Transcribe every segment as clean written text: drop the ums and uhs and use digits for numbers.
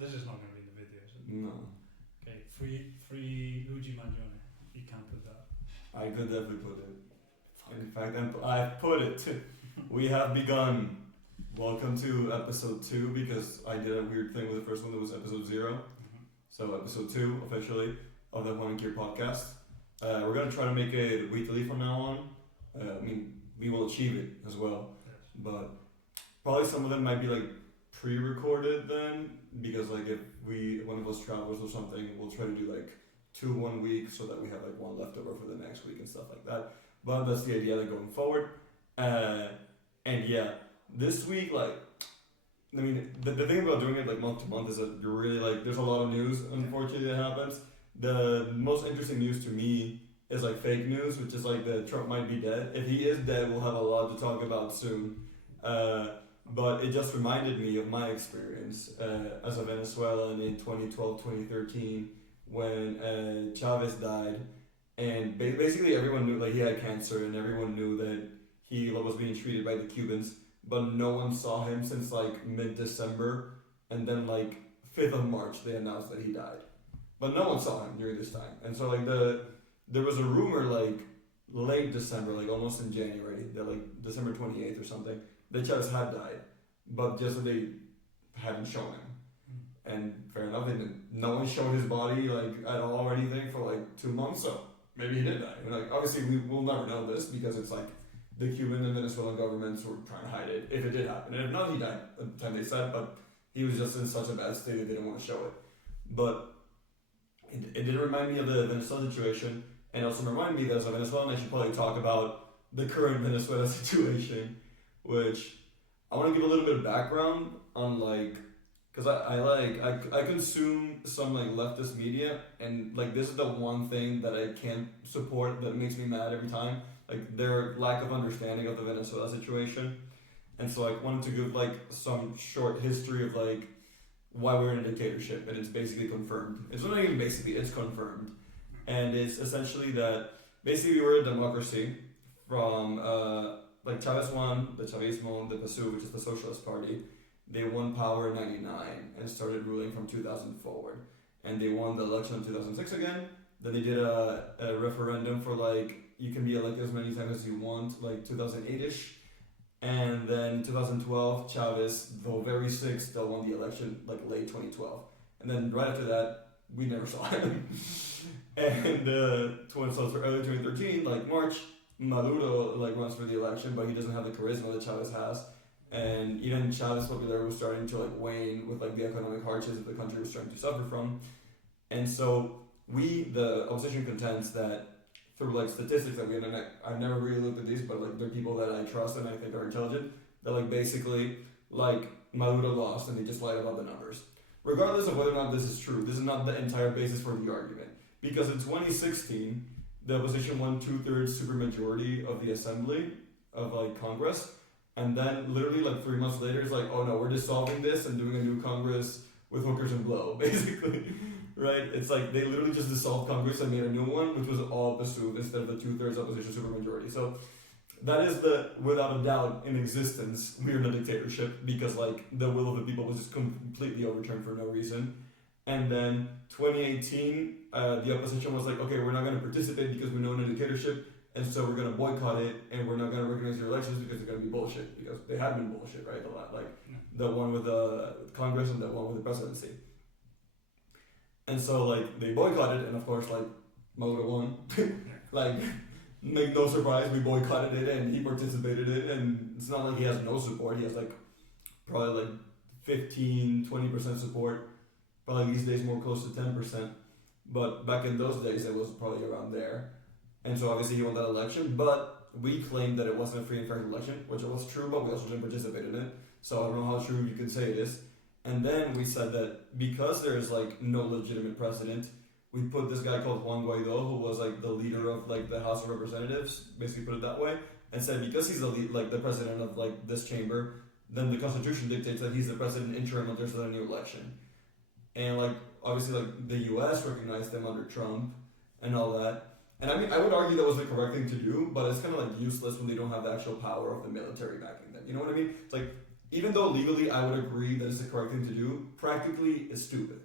This is not going to be in the video, is it? No. Okay, free Luigi Mangione. You can't put that. I could definitely put it. In fact, I've put it. We have begun. Welcome to episode 2, because I did a weird thing with the first one that was episode 0. Mm-hmm. So episode 2, officially, of the Juan Keir Podcast. We're going to try to make it weekly from now on. We will achieve it as well. Yes. But probably some of them might be like pre-recorded then, because like if one of us travels or something, we'll try to do like 2 1 week so that we have like one leftover for the next week and stuff like that. But that's the idea like going forward. And yeah, this week, like, I mean, the thing about doing it like month to month is that you're really like, there's a lot of news, unfortunately, that happens. The most interesting news to me is like fake news, which is like that Trump might be dead. If he is dead, we'll have a lot to talk about soon. But it just reminded me of my experience as a Venezuelan in 2012, 2013, when Chavez died. And basically everyone knew like he had cancer, and everyone knew that he was being treated by the Cubans, but no one saw him since like mid-December, and then like 5th of March they announced that he died. But no one saw him during this time. And so like there was a rumor like late December, like almost in January, that like December 28th or something, that Chavez had died, but just that they hadn't shown him. And fair enough, no one showed his body like at all or anything for like 2 months, so maybe he did die. And like obviously we will never know this, because it's like the Cuban and Venezuelan governments were trying to hide it if it did happen. And if not, he died at the time they said, but he was just in such a bad state that they didn't want to show it. But it did remind me of the Venezuela situation, and also remind me that as a Venezuelan, I should probably talk about the current Venezuela situation, which I want to give a little bit of background on, like, because I consume some like leftist media, and like this is the one thing that I can't support, that makes me mad every time, like their lack of understanding of the Venezuela situation. And so I wanted to give like some short history of like why we're in a dictatorship, and it's basically confirmed. It's not even basically, it's confirmed. And it's essentially that basically we're a democracy from like Chavez won, the Chavismo, the PSUV, which is the Socialist Party. They won power in 99 and started ruling from 2000 forward. And they won the election in 2006 again. Then they did a referendum for like, you can be elected as many times as you want, like 2008-ish. And then 2012, Chavez, though very sick, still won the election like late 2012. And then right after that, we never saw him. And so for early 2013, like March, Maduro like runs for the election, but he doesn't have the charisma that Chavez has. And even Chavez's popularity was starting to like wane with like the economic hardships that the country was starting to suffer from. And so the opposition contends that through like statistics that I've never really looked at these, but like they're people that I trust and I think are intelligent, that like basically like Maduro lost and they just lied about the numbers. Regardless of whether or not this is true, this is not the entire basis for the argument. Because in 2016, the opposition won 2/3 supermajority of the assembly of like Congress, and then literally like 3 months later, it's like, oh no, we're dissolving this and doing a new Congress with hookers and blow, basically. Right? It's like they literally just dissolved Congress and made a new one, which was all PSUV instead of the 2/3 opposition supermajority. So that is without a doubt in existence, we're in a dictatorship, because like the will of the people was just completely overturned for no reason. And then 2018, the opposition was like, okay, we're not going to participate because we know in a dictatorship, and so we're going to boycott it, and we're not going to recognize your elections because they're going to be bullshit, because they have been bullshit, right? A lot, like the one with Congress and the one with the presidency. And so like they boycotted, and of course like Maduro won. Like, make no surprise, we boycotted it and he participated in it, and it's not like he has no support. He has like probably like 15-20% support, probably these days more close to 10%, but back in those days it was probably around there. And so obviously he won that election, but we claimed that it wasn't a free and fair election, which was true, but we also didn't participate in it, so I don't know how true you can say it is. And then we said that because there is like no legitimate precedent, we put this guy called Juan Guaido, who was like the leader of like the House of Representatives, basically put it that way, and said because he's the president of like this chamber, then the Constitution dictates that he's the president interim until there's a new election. And like obviously like the U.S. recognized him under Trump and all that. And I mean, I would argue that was the correct thing to do, but it's kind of like useless when they don't have the actual power of the military backing them. You know what I mean? It's like even though legally I would agree that it's the correct thing to do, practically it's stupid.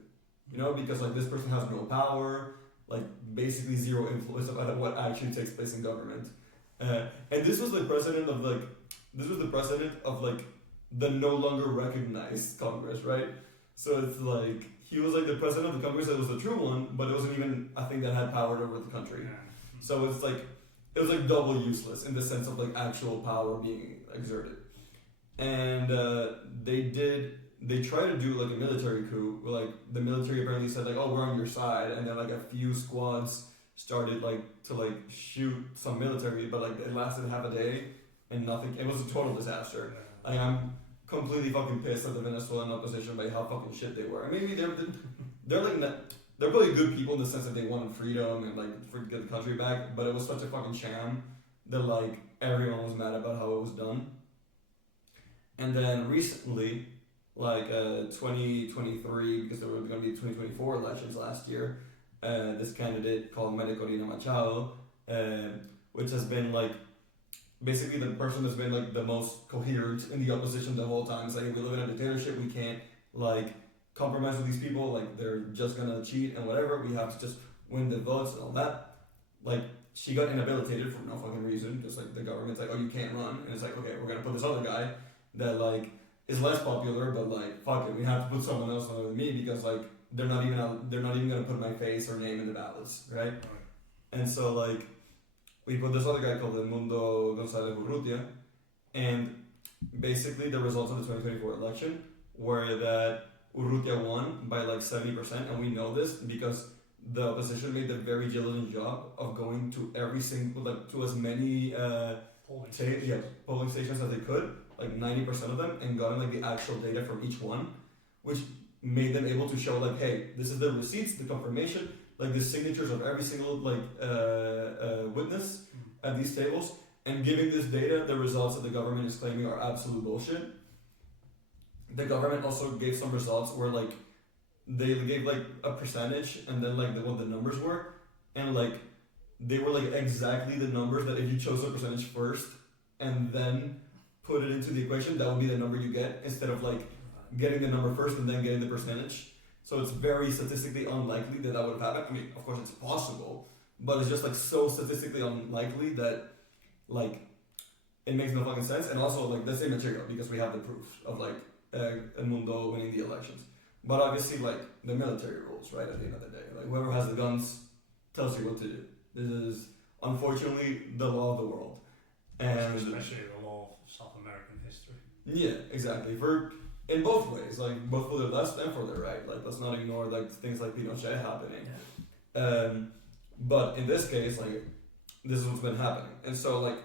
You know, because like this person has no power, like basically zero influence about what actually takes place in government. And this was the president of the no longer recognized Congress, right? So it's like he was like the president of the Congress that was the true one, but it wasn't even a thing that had power over the country. Yeah. So it's like it was like double useless in the sense of like actual power being exerted. And they tried to do like a military coup where like the military apparently said like, oh, we're on your side, and then like a few squads started like to like shoot some military, but like it lasted half a day and nothing. It was a total disaster. Yeah. Like I'm completely fucking pissed at the Venezuelan opposition by how fucking shit they were. And maybe they're like they're probably good people in the sense that they wanted freedom and like for get the country back, but it was such a fucking sham that like everyone was mad about how it was done. And then recently, like 2023, because there were going to be 2024 elections last year, this candidate called Machado, which has been like basically the person that's been like the most coherent in the opposition the whole time. It's like, we live in a dictatorship, we can't like compromise with these people, like they're just gonna cheat and whatever, we have to just win the votes and all that. Like she got inhabilitated for no fucking reason, just like the government's like, oh, you can't run, and it's like, okay, we're gonna put this other guy that like is less popular, but like fuck it, we have to put someone else other than me because like they're not even gonna put my face or name in the ballots, right? And so like we put this other guy called Edmundo González Urrutia, and basically the results of the 2024 election were that Urrutia won by like 70%, and we know this because the opposition made a very diligent job of going to every single, like to as many polling stations as they could, like 90% of them, and gotten like the actual data from each one, which made them able to show like, hey, this is the receipts, the confirmation, like the signatures of every single like witness at these tables, and giving this data, the results that the government is claiming are absolute bullshit. The government also gave some results where like they gave like a percentage and then like what the numbers were, and like they were like exactly the numbers that if you chose a percentage first and then put it into the equation, that would be the number you get, instead of like getting the number first and then getting the percentage. So it's very statistically unlikely that would have happened. I mean, of course it's possible, but it's just like so statistically unlikely that like it makes no fucking sense. And also like that's immaterial because we have the proof of like Edmundo winning the elections. But obviously like the military rules, right, at the end of the day. Like whoever has the guns tells you what to do. This is unfortunately the law of the world. And especially the law of South American history. Yeah, exactly. For in both ways, like both for the left and for the right. Like let's not ignore like things like Pinochet happening. Yeah. But in this case, like this is what's been happening. And so like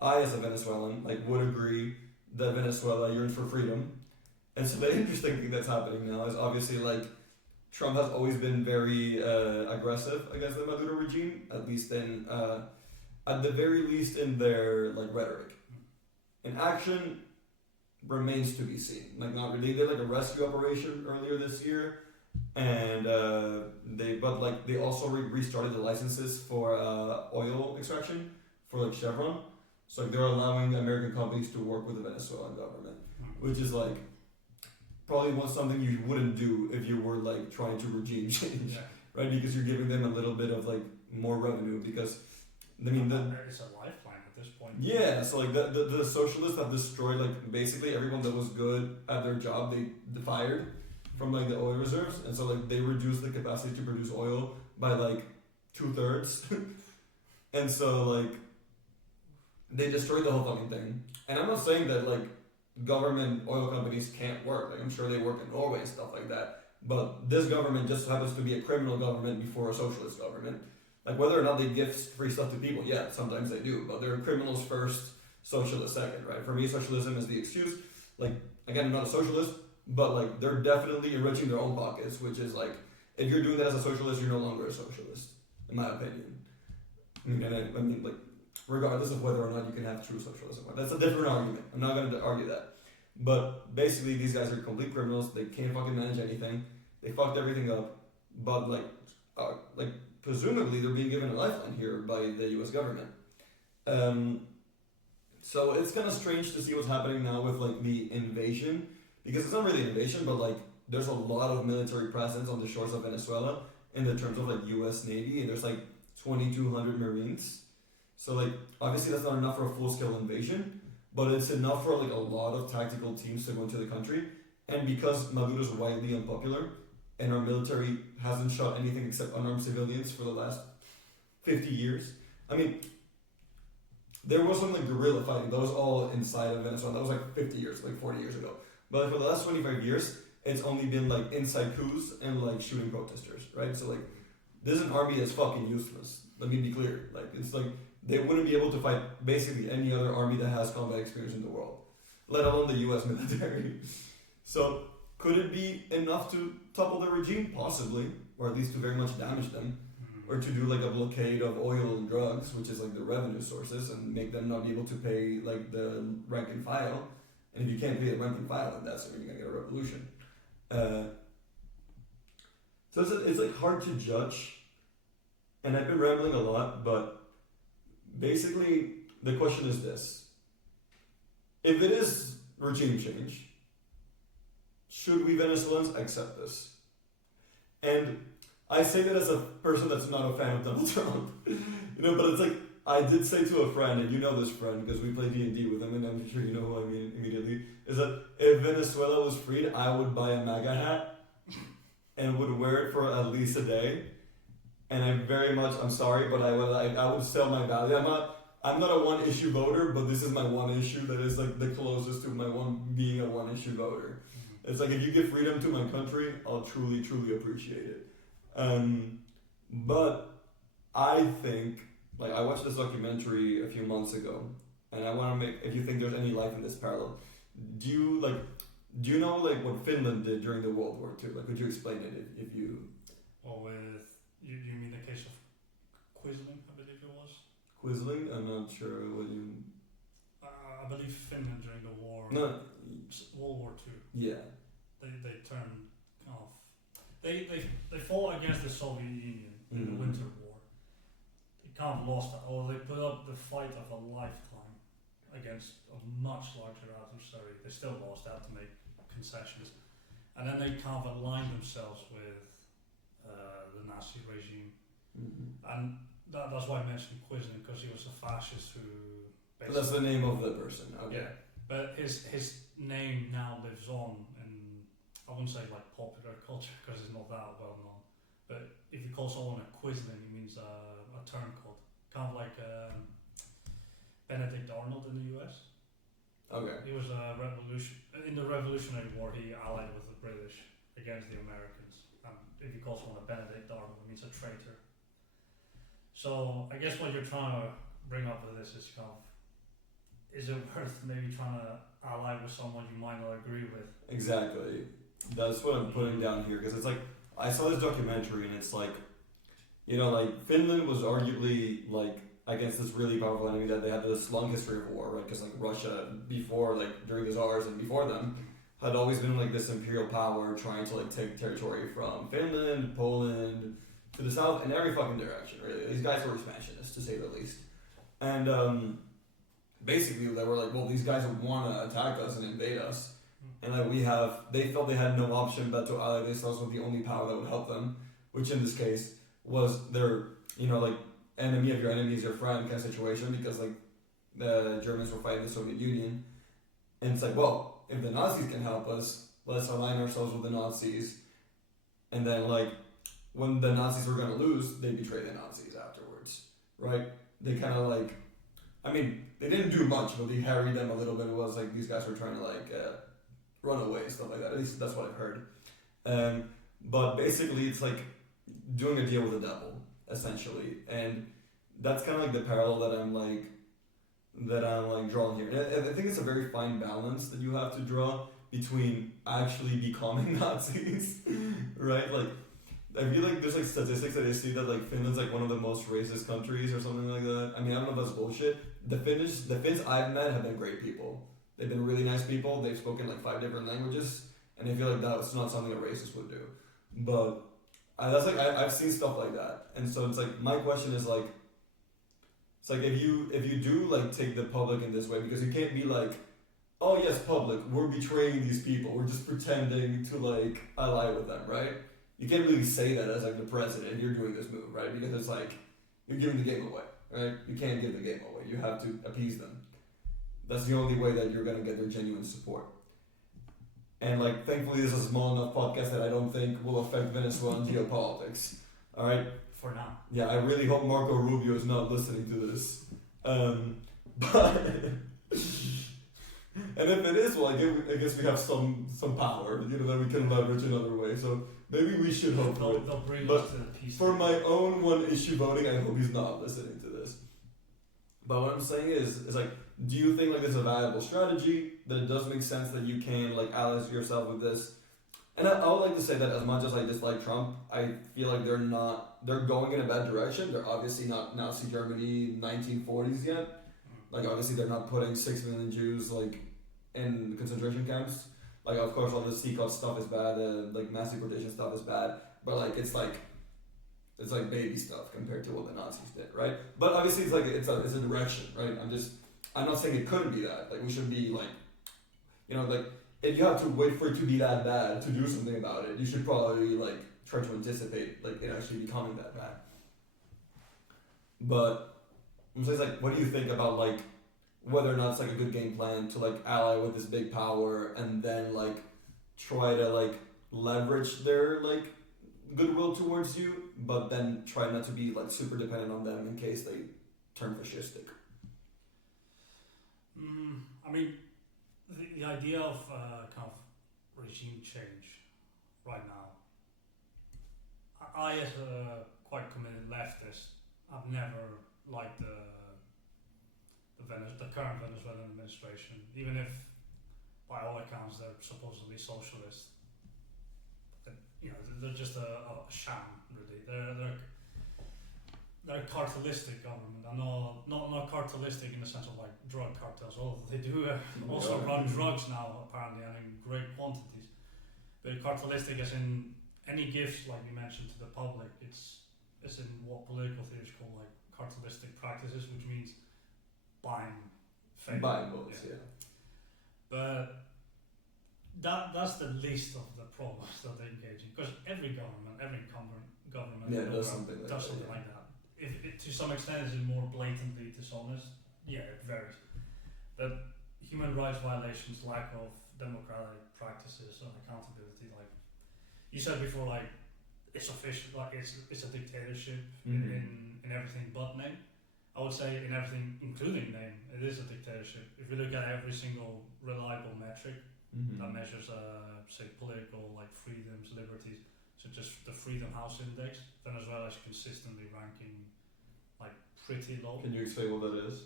I as a Venezuelan like would agree that Venezuela yearns for freedom. And so the interesting thing that's happening now is obviously like Trump has always been very aggressive against the Maduro regime, at least in at the very least in their like rhetoric. In action remains to be seen. Like not really. They did like a rescue operation earlier this year, and they also restarted the licenses for oil extraction for like Chevron. So like they're allowing American companies to work with the Venezuelan government, which is like probably something you wouldn't do if you were like trying to regime change, right? Because you're giving them a little bit of like more revenue because. I mean, it's a lifeline at this point. Yeah, so like the socialists have destroyed like basically everyone that was good at their job. They fired from like the oil reserves, and so like they reduced the capacity to produce oil by like 2/3, and so like they destroyed the whole fucking thing. And I'm not saying that like government oil companies can't work. Like I'm sure they work in Norway and stuff like that. But this government just happens to be a criminal government before a socialist government. Like whether or not they give free stuff to people, yeah, sometimes they do, but they're criminals first, socialists second, right? For me, socialism is the excuse. Like, again, I'm not a socialist, but like they're definitely enriching their own pockets, which is like, if you're doing that as a socialist, you're no longer a socialist, in my opinion. I mean, like, regardless of whether or not you can have true socialism. That's a different argument. I'm not going to argue that. But basically, these guys are complete criminals. They can't fucking manage anything. They fucked everything up. But like presumably they're being given a lifeline here by the U.S. government. So it's kind of strange to see what's happening now with like the invasion, because it's not really an invasion, but like there's a lot of military presence on the shores of Venezuela in the terms of like U.S. Navy, and there's like 2,200 Marines. So like obviously that's not enough for a full-scale invasion, but it's enough for like a lot of tactical teams to go into the country. And because Maduro's widely unpopular, and our military hasn't shot anything except unarmed civilians for the last 50 years. I mean, there was some like guerrilla fighting. That was all inside of Venezuela. That was like 50 years, like 40 years ago. But for the last 25 years, it's only been like inside coups and like shooting protesters, right? So like, this is an army that's fucking useless. Let me be clear. Like, it's like, they wouldn't be able to fight basically any other army that has combat experience in the world, let alone the US military. So, could it be enough to topple the regime? Possibly, or at least to very much damage them, or to do like a blockade of oil and drugs, which is like the revenue sources, and make them not be able to pay like the rank and file. And if you can't pay the rank and file, then that's when you're gonna get a revolution. So it's like hard to judge, and I've been rambling a lot, but basically the question is this: if it is regime change, should we Venezuelans accept this? And I say that as a person that's not a fan of Donald Trump, but it's like, I did say to a friend, and you know this friend because we play D&D with him, and I'm sure you know who I mean immediately, is that if Venezuela was freed, I would buy a MAGA hat and would wear it for at least a day. And I'm sorry, but I would sell my value. I'm not a one-issue voter, but this is my one issue that is like the closest to my being a one-issue voter. It's like, if you give freedom to my country, I'll truly, truly appreciate it. But I think, like, I watched this documentary a few months ago, and I want to if you think there's any life in this parallel, do you know like what Finland did during the World War II? Like, could you explain it if you? Well, you mean the case of Quisling, I believe it was. Quisling? I'm not sure what you. I believe Finland during the war. No. World War II. Yeah. They turned kind of. They fought against the Soviet Union in the Winter War. They kind of lost that, or they put up the fight of a lifetime against a much larger adversary. They still lost. They had to make concessions, and then they kind of aligned themselves with the Nazi regime, and that's why I mentioned Quisling, because he was a fascist who. But that's the name of the person. Okay. Yeah, but his name now lives on in, I wouldn't say like popular culture because it's not that well known. But if you call someone a Quisling, it means a turncoat, kind of like Benedict Arnold in the US. Okay. He was in the Revolutionary War. He allied with the British against the Americans. If you call someone a Benedict Arnold, it means a traitor. So I guess what you're trying to bring up with this is kind of, is it worth maybe trying to ally with someone you might not agree with? Exactly. That's what I'm putting down here, because it's like, I saw this documentary and it's like, like Finland was arguably like against this really powerful enemy that they had this long history of war, right? Because like Russia before, like during the Tsars and before them, had always been like this imperial power trying to like take territory from Finland, Poland, to the south, in every fucking direction, really. These guys were expansionists, to say the least. And basically they were like, well, these guys want to attack us and invade us, and like they felt they had no option but to ally themselves with the only power that would help them, which in this case was their like enemy of your enemy is your friend kind of situation, because like the Germans were fighting the Soviet Union, and it's like, well, if the Nazis can help us, let's align ourselves with the Nazis. And then like when the Nazis were gonna lose, they betrayed the Nazis afterwards, right? They kind of like, I mean, they didn't do much, but they harried them a little bit. It was like these guys were trying to like run away, stuff like that. At least that's what I've heard. But basically, it's like doing a deal with the devil, essentially, and that's kind of like the parallel that I'm drawing here. And I think it's a very fine balance that you have to draw between actually becoming Nazis, right? Like, I feel like there's like statistics that I see that like Finland's like one of the most racist countries or something like that. I mean, I don't know if that's bullshit. The Finns I've met have been great people. They've been really nice people. They've spoken like 5 different languages, and I feel like that's not something a racist would do. But that's like I've seen stuff like that, and so it's like my question is like, It's like if you do like take the public in this way, because you can't be like, oh yes, public, we're betraying these people, we're just pretending to like ally with them, right? You can't really say that as like the president, you're doing this move, right? Because it's like you're giving the game away, right? You can't give the game away. You have to appease them. That's the only way that you're gonna get their genuine support. And like, thankfully, this is a small enough podcast that I don't think will affect Venezuelan geopolitics. All right. For now. Yeah, I really hope Marco Rubio is not listening to this. But and if it is, well, I guess we have some power, you know, that we can leverage in other ways. So maybe we should hope for it. They'll bring But us to the peace. for my own one issue voting, I hope he's not listening to this. But what I'm saying is like, do you think like this is a valuable strategy? That it does make sense that you can like ally yourself with this? And I would like to say that as much as I dislike Trump, I feel like they're going in a bad direction. They're obviously not Nazi Germany 1940s yet. Like obviously they're not putting 6 million Jews like in concentration camps. Like of course all the Seacut stuff is bad, like mass deportation stuff is bad, but like it's like baby stuff compared to what the Nazis did, right? But obviously it's like it's a direction, right? I'm not saying it couldn't be that. Like we should be like, you know, like if you have to wait for it to be that bad to do something about it, you should probably like try to anticipate like it actually becoming that bad. But I'm saying like, what do you think about like whether or not it's like a good game plan to like ally with this big power and then like try to like leverage their like goodwill towards you, but then try not to be like super dependent on them in case they turn fascistic? I mean, the idea of kind of regime change right now, I as a quite committed leftist, I've never liked the current Venezuelan administration, even if by all accounts they're supposedly socialist. You know, they're just a sham, really. They're a cartelistic government. I know, not cartelistic in the sense of like drug cartels, although they do also run drugs now apparently and in great quantities. But cartelistic as in any gifts, like you mentioned, to the public, it's in what political theories call like cartelistic practices, which means buying favor. Buying votes, yeah. But that's the least of the problems that they engage in, because every government does something like that. If it, to some extent, is it more blatantly dishonest? Yeah, it varies. But human rights violations, lack of democratic practices and accountability, like you said before, like it's official, like it's a dictatorship in everything but name. I would say in everything including name, it is a dictatorship. If you look at every single reliable metric that measures, say, political like freedoms, liberties, such as the Freedom House Index, Venezuela is consistently ranking like pretty low. Can you explain what that is?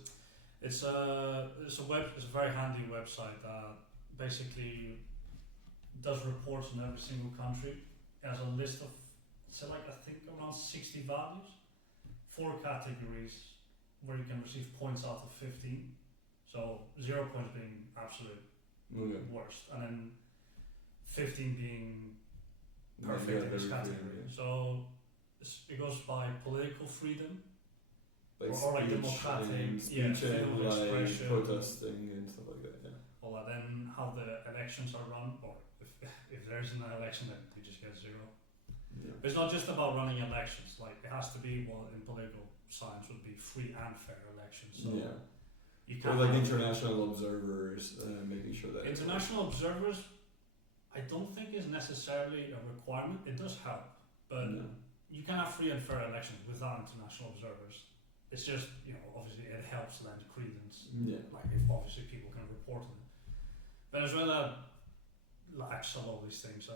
It's a very handy website that basically does reports on every single country. It has a list of, so like I think around 60 values, 4 categories where you can receive points out of 15. So 0 points being absolute worst, and then 15 being perfect in this category. So it goes by political freedom, or like democratic, freedom of expression, protesting and stuff like that. Yeah. Or then how the elections are run, or if there's an election, then you just get 0. Yeah. But it's not just about running elections. Like it has to be what in political science would be free and fair elections. So you can't. Or like international observers, making sure that international observers, I don't think is necessarily a requirement. It does help, but you can have free and fair elections without international observers. It's just, you know, obviously it helps lend credence. Yeah. Like if obviously people can report on it. Venezuela lacks a lot of these things.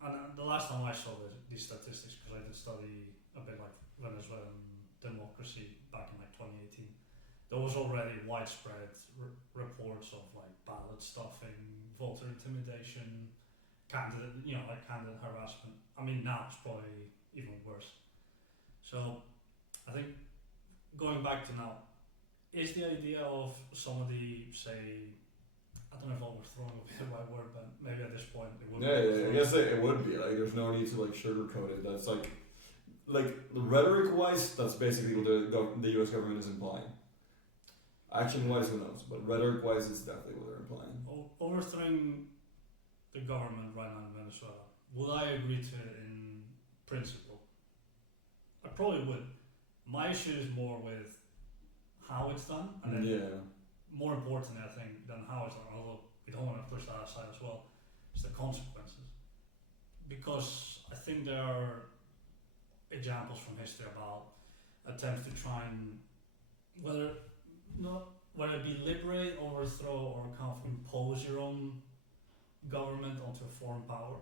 And the last time I saw these statistics, because I did study a bit like Venezuelan democracy back in like 2018, there was already widespread reports of like ballot stuffing, voter intimidation, candidate harassment. I mean, now it's probably even worse. So I think going back to now, is the idea of some of the, say, I don't know if overthrowing would be the right word, but maybe at this point it would be. I guess it would be. Like, there's no need to like sugarcoat it. That's like, like rhetoric-wise, that's basically what the U.S. government is implying. Action-wise, who knows? But rhetoric-wise, it's definitely what they're implying. Overthrowing the government right now in Venezuela, would I agree to it in principle? I probably would. My issue is more with how it's done, and then more importantly, I think, than how it's done, although we don't want to push that aside as well, is the consequences. Because I think there are examples from history about attempts to try and whether it be liberate, overthrow, or kind of impose your own government onto a foreign power.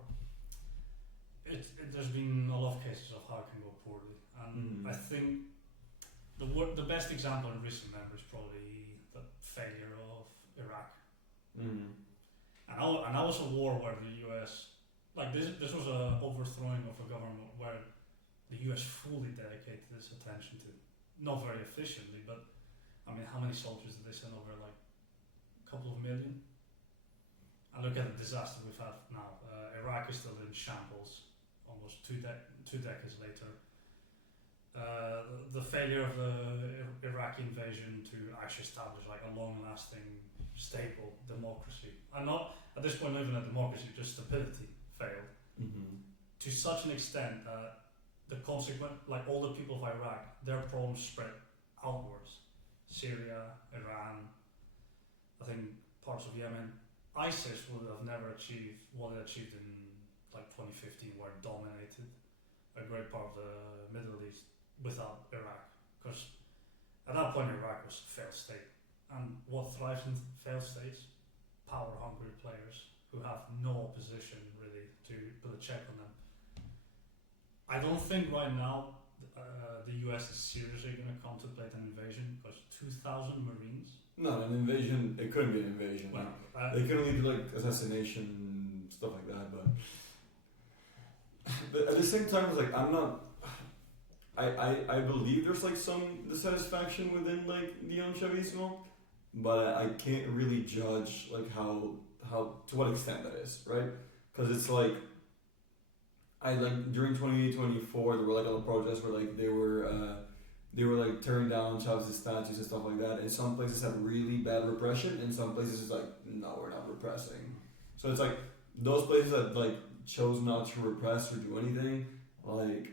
There's been a lot of cases of how it can go poorly, and I think the best example in recent memory is probably the failure of Iraq. And that was a war where the US, like this was a overthrowing of a government where the US fully dedicated its attention to, not very efficiently, but I mean, how many soldiers did they send over? Like a couple of million? And look at the disaster we've had now. Iraq is still in shambles, almost two decades later. The failure of the Iraqi invasion to actually establish like a long-lasting, stable democracy. And not, at this point, not even a democracy, just stability failed. To such an extent that the consequent, like all the people of Iraq, their problems spread outwards. Syria, Iran, I think parts of Yemen. ISIS would have never achieved what it achieved in like 2015, where it dominated a great part of the Middle East without Iraq. Because at that point Iraq was a failed state. And what thrives in failed states? Power-hungry players who have no opposition really to put a check on them. I don't think right now the US is seriously going to contemplate an invasion, because 2,000 Marines. No, an invasion. It couldn't be an invasion. Well, they could only do like assassination stuff like that. But at the same time, it's like I'm not. I believe there's like some dissatisfaction within like the young Chavismo, but I can't really judge like how to what extent that is, right? Because it's like. I like during 2024 there were like other protests where like they were like tearing down Chavez's statues and stuff like that, and some places have really bad repression and some places it's like no, we're not repressing. So it's like those places that like chose not to repress or do anything, like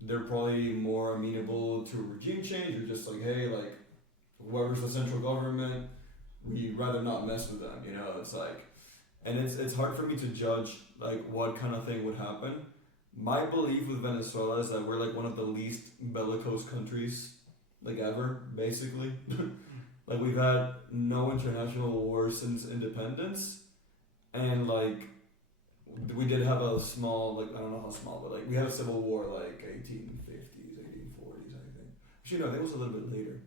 they're probably more amenable to regime change, or just like, hey, like whoever's the central government, we'd rather not mess with them, you know. It's like, and it's hard for me to judge like what kind of thing would happen. My belief with Venezuela is that we're like one of the least bellicose countries like ever, basically. Like we've had no international wars since independence, and like we did have a small, like I don't know how small, but like we had a civil war like 1850s, 1840s, I think. Actually no, I think it was a little bit later,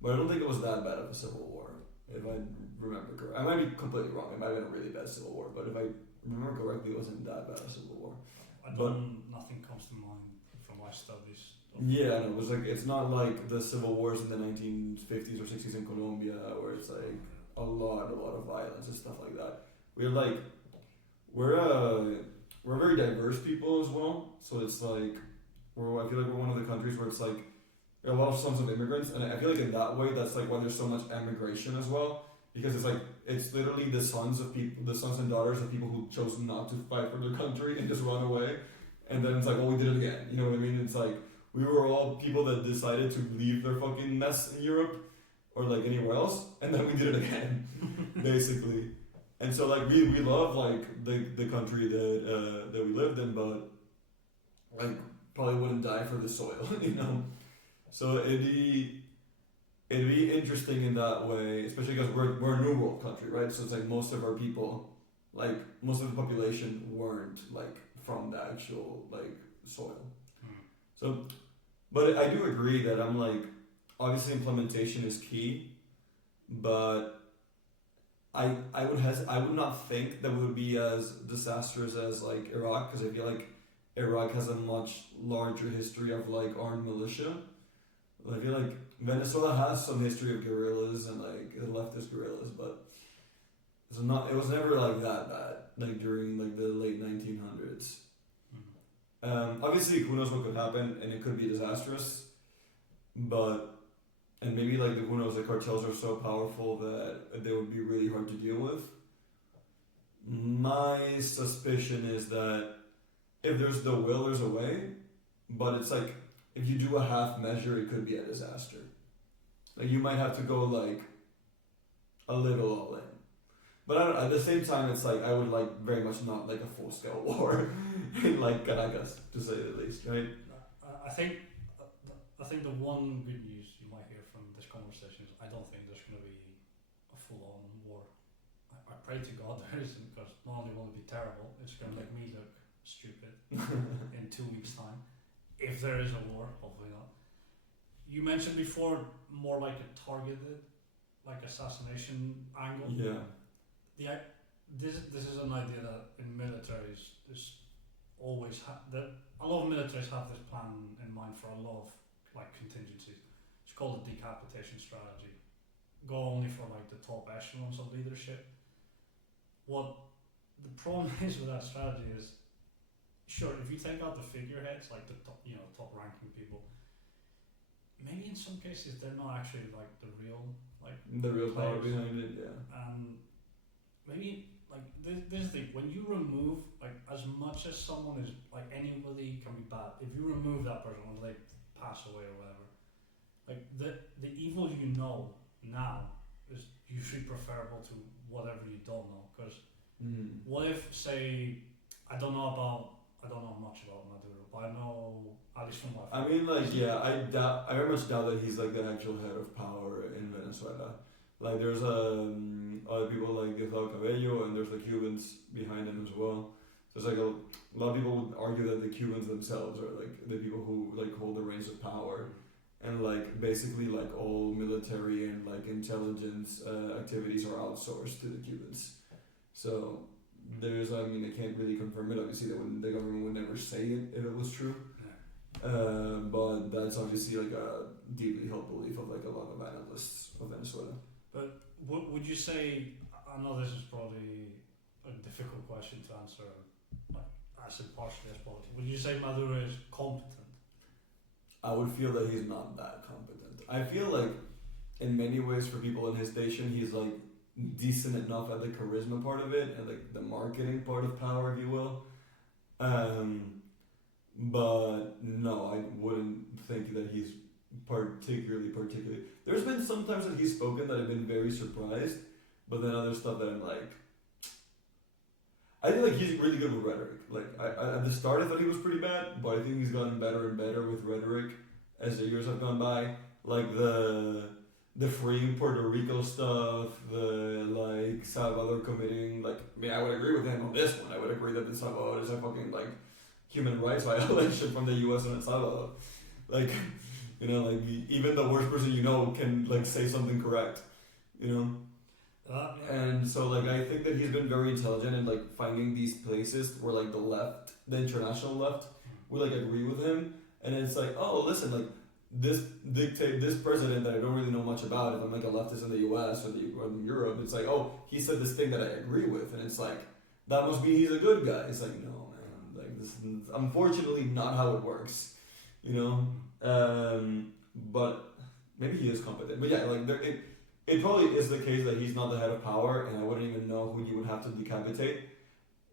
but I don't think it was that bad of a civil war, if I remember correctly. I might be completely wrong. It might have been a really bad civil war, but if I remember correctly, it wasn't that bad a civil war. Nothing comes to mind from my studies. Yeah, it was like, it's not like the civil wars in the 1950s or 60s in Colombia, where it's like a lot of violence and stuff like that. We're very diverse people as well, so it's like I feel like we're one of the countries where it's like there are a lot of sons of immigrants, and I feel like in that way that's like why there's so much emigration as well, because it's like it's literally the sons and daughters of people who chose not to fight for their country and just run away, and then it's like, well, we did it again, you know what I mean? It's like we were all people that decided to leave their fucking mess in Europe or like anywhere else, and then we did it again, basically. And so like we love like the country that we lived in, but like probably wouldn't die for the soil, you know. So it'd be interesting in that way, especially because we're a new world country, right? So it's like most of our people, like most of the population, weren't like from the actual like soil. So, but I do agree that I'm like, obviously implementation is key, but I would not think that we would be as disastrous as like Iraq, because I feel like Iraq has a much larger history of like armed militia. I feel like Venezuela has some history of guerrillas and like leftist guerrillas, but it was never like that bad, like during like the late 1900s. Obviously, who knows what could happen, and it could be disastrous. And maybe like who knows, the cartels are so powerful that they would be really hard to deal with. My suspicion is that if there's the will, there's a way, but it's like if you do a half measure, it could be a disaster. Like you might have to go like a little all in. But I don't, at the same time, it's like I would like very much not like a full scale war in like Caracas, to say the least, right? I think the one good news you might hear from this conversation is I don't think there's going to be a full on war. I pray to God there isn't, because not only will it be terrible, it's going to make me look stupid in 2 weeks' time. If there is a war, hopefully not. You mentioned before more like a targeted, like assassination angle. Yeah. This is an idea that in militaries is always that a lot of militaries have this plan in mind for a lot of like contingencies. It's called the decapitation strategy. Go only for like the top echelons of leadership. What the problem is with that strategy is, sure, if you take out the figureheads, like the top, top ranking people, maybe in some cases they're not actually like the real power behind it, yeah. Maybe like this is the thing, when you remove like as much as someone is like anybody can be bad, if you remove that person when they pass away or whatever, like the evil you know now is usually preferable to whatever you don't know, because what if, say, I don't know much about Maduro, but I know at least from what I mean, like, yeah, I very much doubt that he's like the actual head of power in Venezuela. Like, there's other people like Cabello, and there's the Cubans behind him as well. There's like a lot of people would argue that the Cubans themselves are like the people who like hold the reins of power, and like basically like all military and like intelligence activities are outsourced to the Cubans. So there's, I mean, I can't really confirm it. Obviously, the government would never say it if it was true. But that's obviously like a deeply held belief of like a lot of analysts of Venezuela. But would you say, I know this is probably a difficult question to answer, like as impartially as possible, would you say Maduro is competent? I would feel that he's not that competent. I feel like in many ways for people in his station, he's like decent enough at the charisma part of it and like the marketing part of power, if you will. But no, I wouldn't think that he's particularly. There's been some times that he's spoken that I've been very surprised, but then other stuff that I'm like, I think like he's really good with rhetoric. Like I at the start I thought he was pretty bad, but I think he's gotten better and better with rhetoric as the years have gone by. Like the freeing Puerto Rico stuff, the like Salvador committing, like, I mean, I would agree with him on this one. I would agree that the Salvador is a fucking like human rights violation from the U.S. and El Salvador. Like, you know, like even the worst person you know can like say something correct, you know. And so like I think that he's been very intelligent in like finding these places where like the left, the international left, would like agree with him, and it's like, oh, listen, like this president that I don't really know much about, if I'm like a leftist in the U.S. or in Europe, it's like, oh, he said this thing that I agree with, and it's like that must mean he's a good guy. It's like, no, man, like this is unfortunately not how it works, you know. But maybe he is competent. But yeah, like it probably is the case that he's not the head of power, and I wouldn't even know who you would have to decapitate.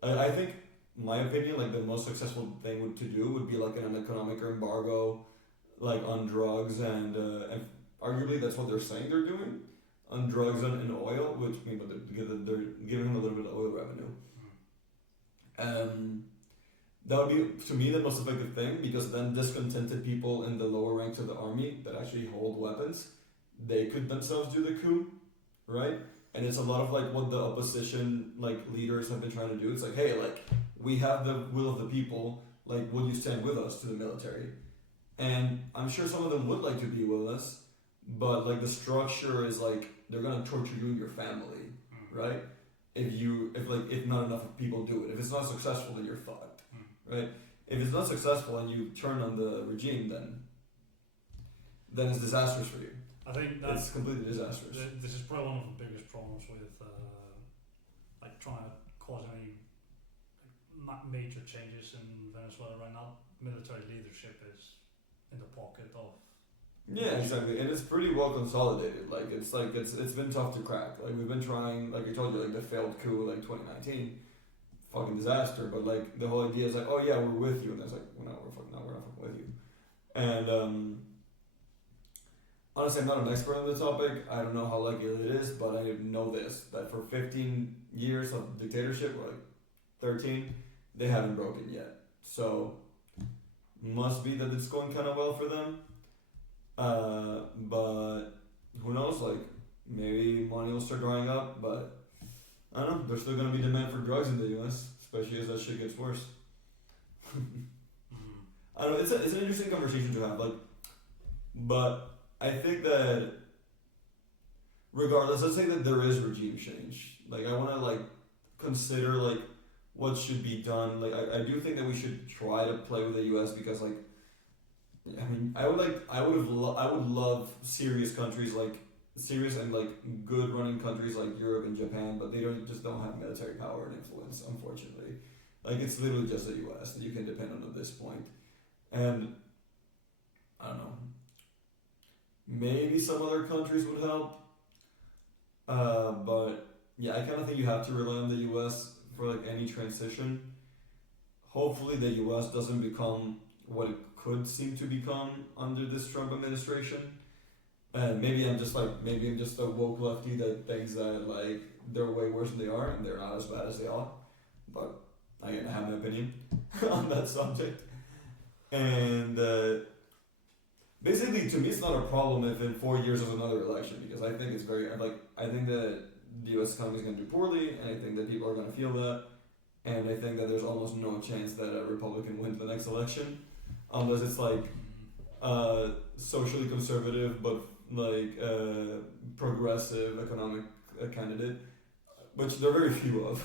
I think, my opinion, like the most successful thing to do would be like an economic embargo, like on drugs and arguably that's what they're saying they're doing, on drugs and oil, which I mean, but they're giving him a little bit of oil revenue. That would be, to me, the most effective thing, because then discontented people in the lower ranks of the army that actually hold weapons, they could themselves do the coup, right? And it's a lot of like what the opposition like leaders have been trying to do. It's like, hey, like we have the will of the people, like will you stand with us to the military? And I'm sure some of them would like to be with us, but like the structure is like they're gonna torture you and your family, right? If not enough people do it. If it's not successful, then you're fucked, right? If it's not successful and you turn on the regime, then it's disastrous for you. I think that's completely disastrous. This is probably one of the biggest problems with like trying to cause any major changes in Venezuela right now. Military leadership is in the pocket of. Yeah, exactly, and it's pretty well consolidated. Like it's been tough to crack. Like we've been trying, like I told you, like the failed coup, like 2019, fucking disaster. But like the whole idea is like, oh yeah, we're with you, and it's like, well, no, we're not fucking with you. And honestly, I'm not an expert on the topic. I don't know how likely it is, but I know this: that for 15 years of dictatorship, or like 13, they haven't broken yet. So must be that it's going kind of well for them. But who knows? Like maybe money will start drying up, but I don't know. There's still gonna be demand for drugs in the U.S., especially as that shit gets worse. I don't know. It's an interesting conversation to have. Like, but I think that regardless, let's say that there is regime change. Like I want to like consider like what should be done. Like I do think that we should try to play with the U.S. because like. I mean, I would love serious countries like serious and like good running countries like Europe and Japan, but they just don't have military power and influence, unfortunately. Like it's literally just the U.S. that you can depend on at this point, and I don't know. Maybe some other countries would help, but yeah, I kind of think you have to rely on the U.S. for like any transition. Hopefully, the U.S. doesn't become what it could seem to become under this Trump administration. And maybe I'm just a woke lefty that thinks that like they're way worse than they are and they're not as bad as they are. But again, I have my opinion on that subject. And basically, to me, it's not a problem if in 4 years there's another election, because I think it's I think that the U.S. economy is going to do poorly, and I think that people are going to feel that, and I think that there's almost no chance that a Republican wins the next election. Unless it's like socially conservative but like progressive economic candidate, which there are very few of.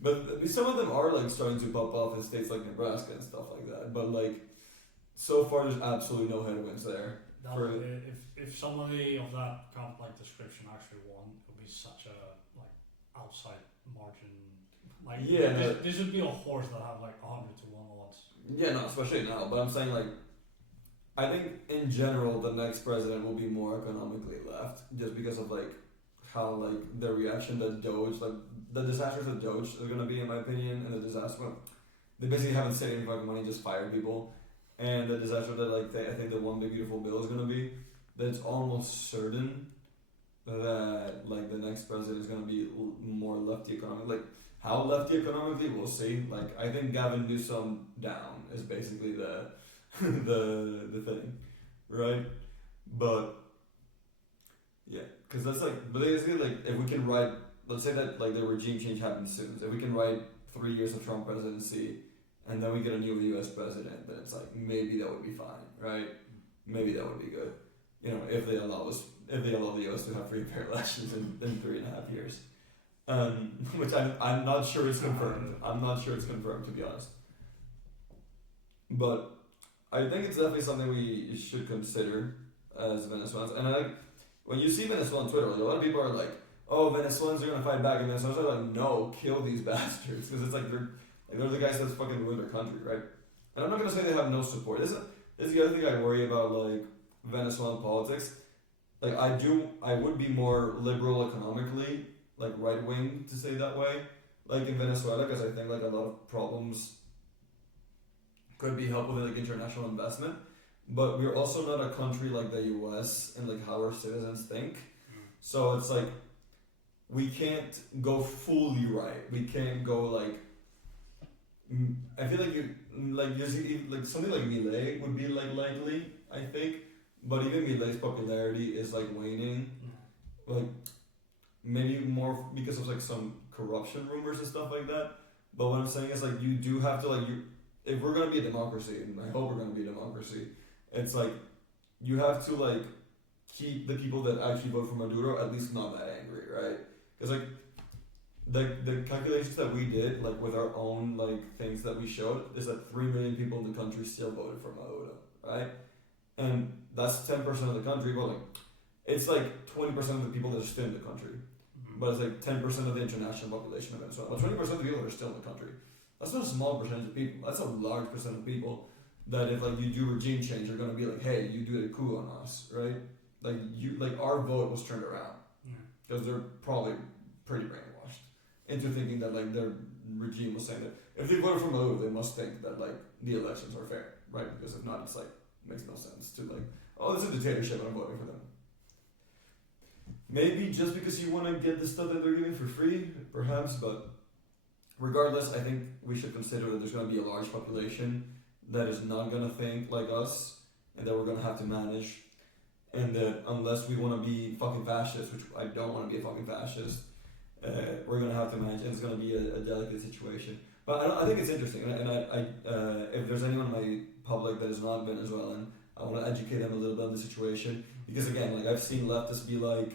But some of them are like starting to pop off in states like Nebraska and stuff like that. But like so far, there's absolutely no headwinds there. If somebody of that kind of like description actually won, it would be such a like outside margin. Like this would be a horse that have like 100 to 1 odds. Yeah, no, especially now. But I'm saying like, I think in general the next president will be more economically left, just because of like how like the reaction that Doge, like the disasters that Doge are gonna be, in my opinion, and the disaster. Well, they basically haven't saved any fucking money, just fired people, and the disaster that like I think the one big beautiful bill is gonna be. That's almost certain that like the next president is gonna be more lefty economic. Like how lefty economically, we'll see. Like I think Gavin Newsom down is basically the the thing, right? But yeah, because that's like basically like if we can write, let's say that like the regime change happens soon. So if we can write 3 years of Trump presidency, and then we get a new U.S. president, then it's like maybe that would be fine, right? Maybe that would be good. You know, if they allow the U.S. to have free and fair elections in 3.5 years, which I'm not sure is confirmed. I'm not sure it's confirmed, to be honest. But I think it's definitely something we should consider as Venezuelans. And I, when you see Venezuela on Twitter, like, a lot of people are like, "Oh, Venezuelans are gonna fight back," and Venezuelans are like, "No, kill these bastards," because it's like they're the guys that's fucking ruined their country, right? And I'm not gonna say they have no support. This is the other thing I worry about, like Venezuelan politics. Like I would be more liberal economically, like right wing to say that way, like in Venezuela, because I think like a lot of problems could be helped with like international investment. But we're also not a country like the U.S. and like how our citizens think. So it's like we can't go fully right. We can't go like. I feel like like something like Milei would be like likely, I think, but even Milei's popularity is like waning, like maybe more because of like some corruption rumors and stuff like that. But what I'm saying is like you do have to like if we're gonna be a democracy, and I hope we're gonna be a democracy, it's like you have to like keep the people that actually vote for Maduro at least not that angry, right? Because like. The calculations that we did, like with our own like things that we showed, is that 3 million people in the country still voted for Maduro, right? And that's 10% of the country, but like it's like 20% of the people that are still in the country, but it's like 10% of the international population of Venezuela. But 20% of the people that are still in the country. that's not a small percentage of people. That's a large percent of people that if like you do regime change, you're gonna be like, hey, you did a coup on us, right? Like our vote was turned around because they're probably pretty brainwashed into thinking that like their regime was saying that if they voted for Maduro, they must think that like the elections are fair, right? Because if not, it's like makes no sense to like, oh, this is a dictatorship and I'm voting for them. Maybe just because you want to get the stuff that they're giving for free, perhaps, but regardless, I think we should consider that there's going to be a large population that is not going to think like us and that we're going to have to manage, and that unless we want to be fucking fascists, which I don't want to be a fucking fascist, we're going to have to manage, and it's going to be a delicate situation. But I think it's interesting, and I if there's anyone in my public that is not Venezuelan, I want to educate them a little bit on the situation, because again, like I've seen leftists be like,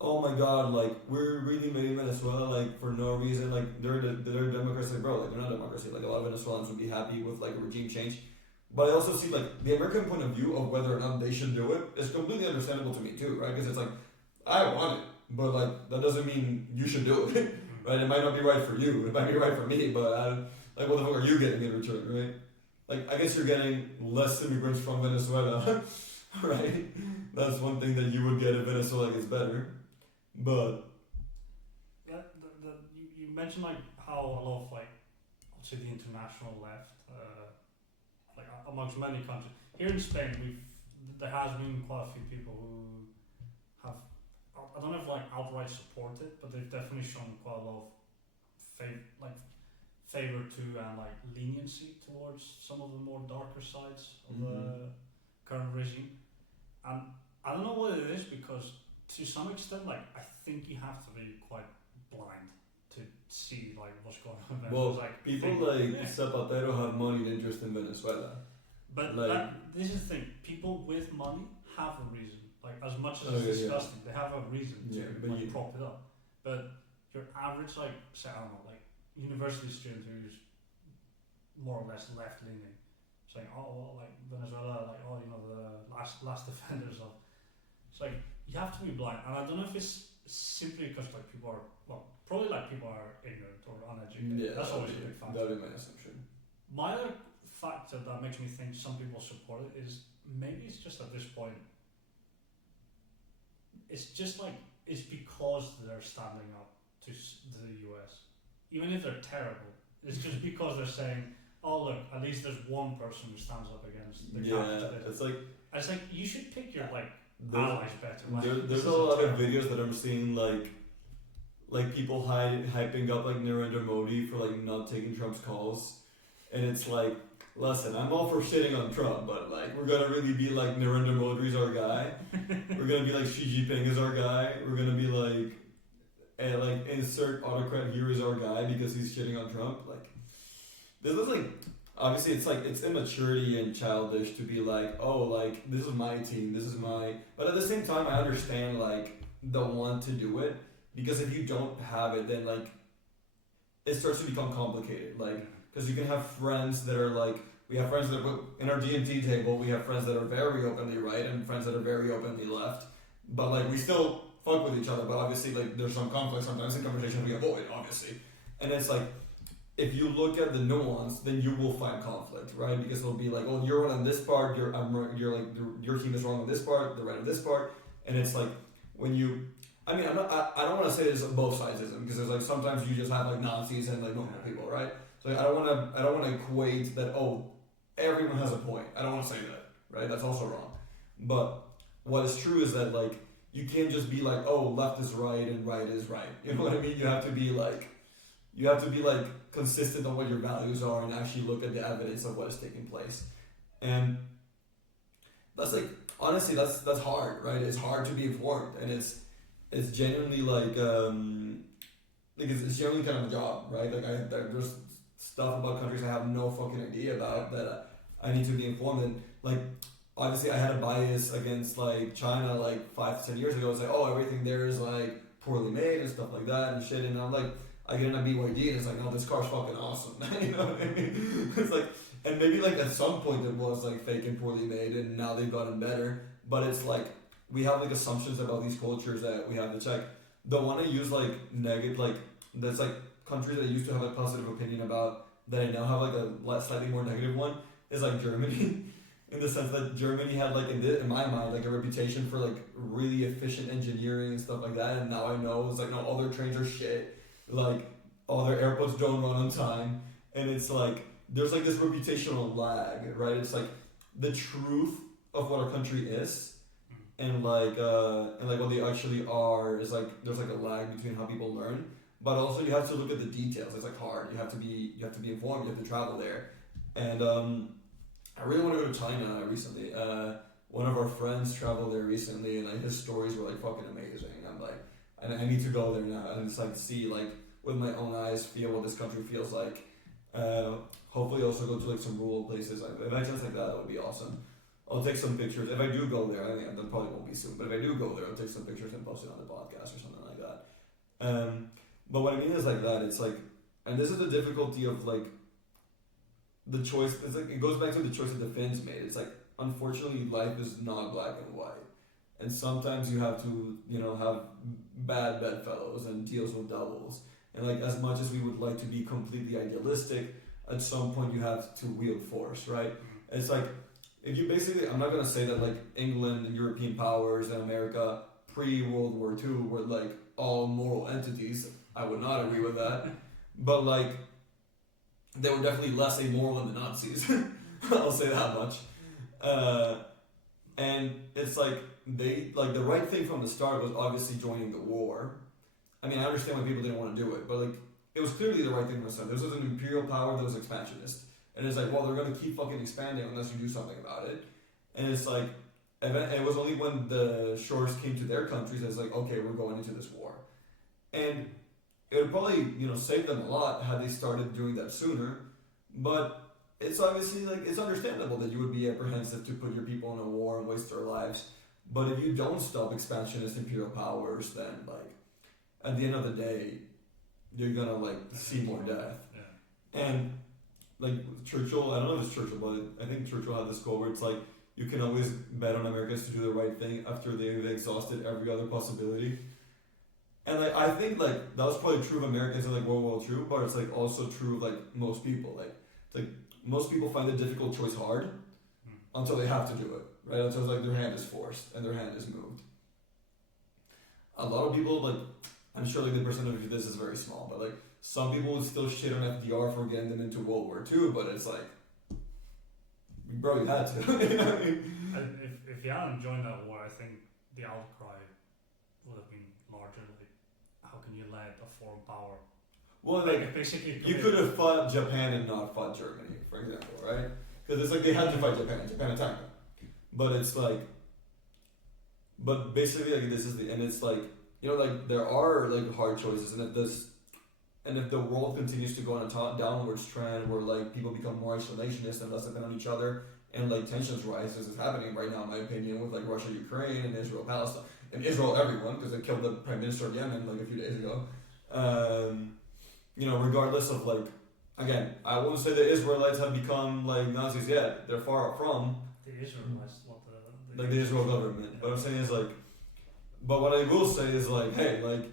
oh my god, like we're really made in Venezuela like for no reason, like they're democracy, bro, like they're not democracy. Like a lot of Venezuelans would be happy with like a regime change, but I also see like the American point of view of whether or not they should do it is completely understandable to me too, right? Because it's like I want it, but like that doesn't mean you should do it, right? It might not be right for you, it might be right for me, but like what the fuck are you getting in return, right? Like I guess you're getting less immigrants from Venezuela, right? That's one thing that you would get if Venezuela gets better. But you mentioned like how a lot of like I'll say the international left, like amongst many countries here in Spain, there has been quite a few people who have, I don't know if like outright support it, but they've definitely shown quite a lot of favor to and like leniency towards some of the more darker sides of the current regime, and I don't know what it is, because to some extent, like I think you have to be quite blind to see like what's going on. Well, like people like Zapatero have moneyed interest in Venezuela. But like, this is the thing: people with money have a reason. Like as much as it's disgusting, they have a reason to prop it up. But your average, like say I don't know, like university student who's more or less left leaning, saying, oh well, like Venezuela, like oh the last defenders of. It's like you have to be blind, and I don't know if it's simply because like people are probably like people are ignorant or uneducated. Yeah, that's always a big factor. That would be my assumption. My other factor that makes me think some people support it is maybe it's just at this point. It's just like it's because they're standing up to the US, even if they're terrible. It's just because they're saying, "Oh look, at least there's one person who stands up against the capitalist." It's like you should pick your like. There's a lot of videos that I'm seeing like people hyping up like Narendra Modi for like not taking Trump's calls, and it's like, listen, I'm all for shitting on Trump, but like we're gonna really be like Narendra Modi's our guy. We're gonna be like Xi Jinping is our guy. We're gonna be like insert autocrat here is our guy because he's shitting on Trump. Like this is like. Obviously, it's like it's immaturity and childish to be like, oh, like this is my team, this is my. But at the same time, I understand like the want to do it, because if you don't have it, then like it starts to become complicated. Like because you can have friends that are like we have friends that in our D&T table we have friends that are very openly right and friends that are very openly left, but like we still fuck with each other. But obviously, like there's some conflict sometimes in conversation we avoid, obviously, and it's like. If you look at the nuance, then you will find conflict, right? Because it'll be like, oh, you're on this part, your team is wrong on this part, they're right on this part, and it's like when you, I mean, I don't want to say this on both sidesism, because there's like sometimes you just have like Nazis and like normal people, right? So like, I don't want to equate that. Oh, everyone has a point. I don't want to say that, right? That's also wrong. But what is true is that like you can't just be like, oh, left is right and right is right. You know what I mean? You have to be like consistent on what your values are and actually look at the evidence of what is taking place. And that's like honestly that's hard, right? It's hard to be informed, and it's genuinely like it's genuinely kind of a job, right? Like there's stuff about countries I have no fucking idea about that I need to be informed. And like obviously I had a bias against like China like 5 to 10 years ago. It's like, oh, everything there is like poorly made and stuff like that and shit, and I'm like I get in a BYD and it's like, oh, this car's fucking awesome. You know what I mean? It's like, and maybe like at some point it was like fake and poorly made, and now they've gotten better. But it's like we have like assumptions about these cultures that we have to check. Don't want to use like negative, like there's like countries that used to have a positive opinion about that I now have like a slightly more negative one is like Germany. In the sense that Germany had like in my mind like a reputation for like really efficient engineering and stuff like that, and now I know it's like no, all their trains are shit, like all their airports don't run on time, and it's like there's like this reputational lag, right? It's like the truth of what our country is, and like what they actually are is like there's like a lag between how people learn, but also you have to look at the details. It's like hard. You have to be informed. You have to travel there, and I really want to go to China recently. One of our friends traveled there recently, and like his stories were like fucking amazing. I'm like, and I need to go there now and just like see like with my own eyes, feel what this country feels like. Hopefully, also go to like some rural places. Like events like that would be awesome. I'll take some pictures if I do go there. I think that probably won't be soon, but if I do go there, I'll take some pictures and post it on the podcast or something like that. But what I mean is like that. It's like, and this is the difficulty of like. The choice, it's like it goes back to the choice that the Finns made. It's like unfortunately life is not black and white, and sometimes you have to have bad bedfellows and deals with doubles. And like as much as we would like to be completely idealistic, at some point you have to wield force, right? It's like if you basically, I'm not gonna say that like England and European powers and America pre World War II were like all moral entities. I would not agree with that, but like. They were definitely less amoral than the Nazis. I'll say that much. And it's like they like the right thing from the start was obviously joining the war. I mean, I understand why people didn't want to do it, but like it was clearly the right thing from the start. This was an imperial power that was expansionist, and it's like, well, they're gonna keep fucking expanding unless you do something about it. And it's like, and it was only when the shores came to their countries that it's like, okay, we're going into this war, and. It would probably, save them a lot had they started doing that sooner, but it's obviously like it's understandable that you would be apprehensive to put your people in a war and waste their lives. But if you don't stop expansionist imperial powers, then like at the end of the day, you're gonna like see more death. Yeah. And like Churchill, I don't know if it's Churchill, but I think Churchill had this quote where it's like you can always bet on Americans to do the right thing after they've exhausted every other possibility. And like I think like that was probably true of Americans in like World War II, but it's like also true of like most people. Like it's like most people find the difficult choice hard until they have to do it, right? Until it's like their hand is forced and their hand is moved. A lot of people like I'm sure like the percentage of this is very small, but like some people would still shit on FDR for getting them into World War II, but it's like, bro, you had to. If you hadn't joined that war, I think the outcry would have been larger. Like, how can you let a foreign power? Well, like basically, you could have fought Japan and not fought Germany, for example, right? Because it's like they had to fight Japan. Japan attacked them, but it's like, but basically like this is the, and it's like like there are like hard choices, and if the world continues to go on a downwards trend where like people become more isolationist and less dependent on each other, and like tensions rise, as is happening right now, in my opinion, with like Russia, Ukraine, and Israel, Palestine, and Israel, everyone, because they killed the prime minister of Yemen like a few days ago. Regardless of like, again, I won't say the Israelites have become like Nazis yet. They're far from the Israelites, like the Israel government. Yeah. What I'm saying is like, but what I will say is like, hey, like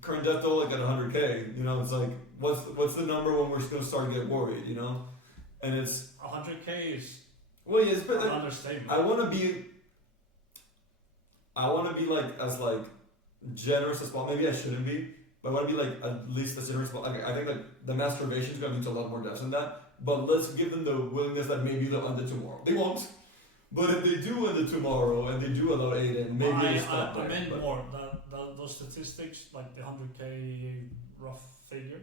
current death toll like at 100K. It's like what's the number when we're gonna start to get worried? And it's 100K is well, yes, but an understatement. I want to be like as like generous as possible. Maybe I shouldn't be, but I want to be like at least as generous as possible. I think like the masturbation is going to lead to a lot more deaths than that. But let's give them the willingness that maybe they'll end it tomorrow. They won't. But if they do end it tomorrow and they do allow Aiden, maybe they stop there. I meant more those statistics, like the 100K rough figure,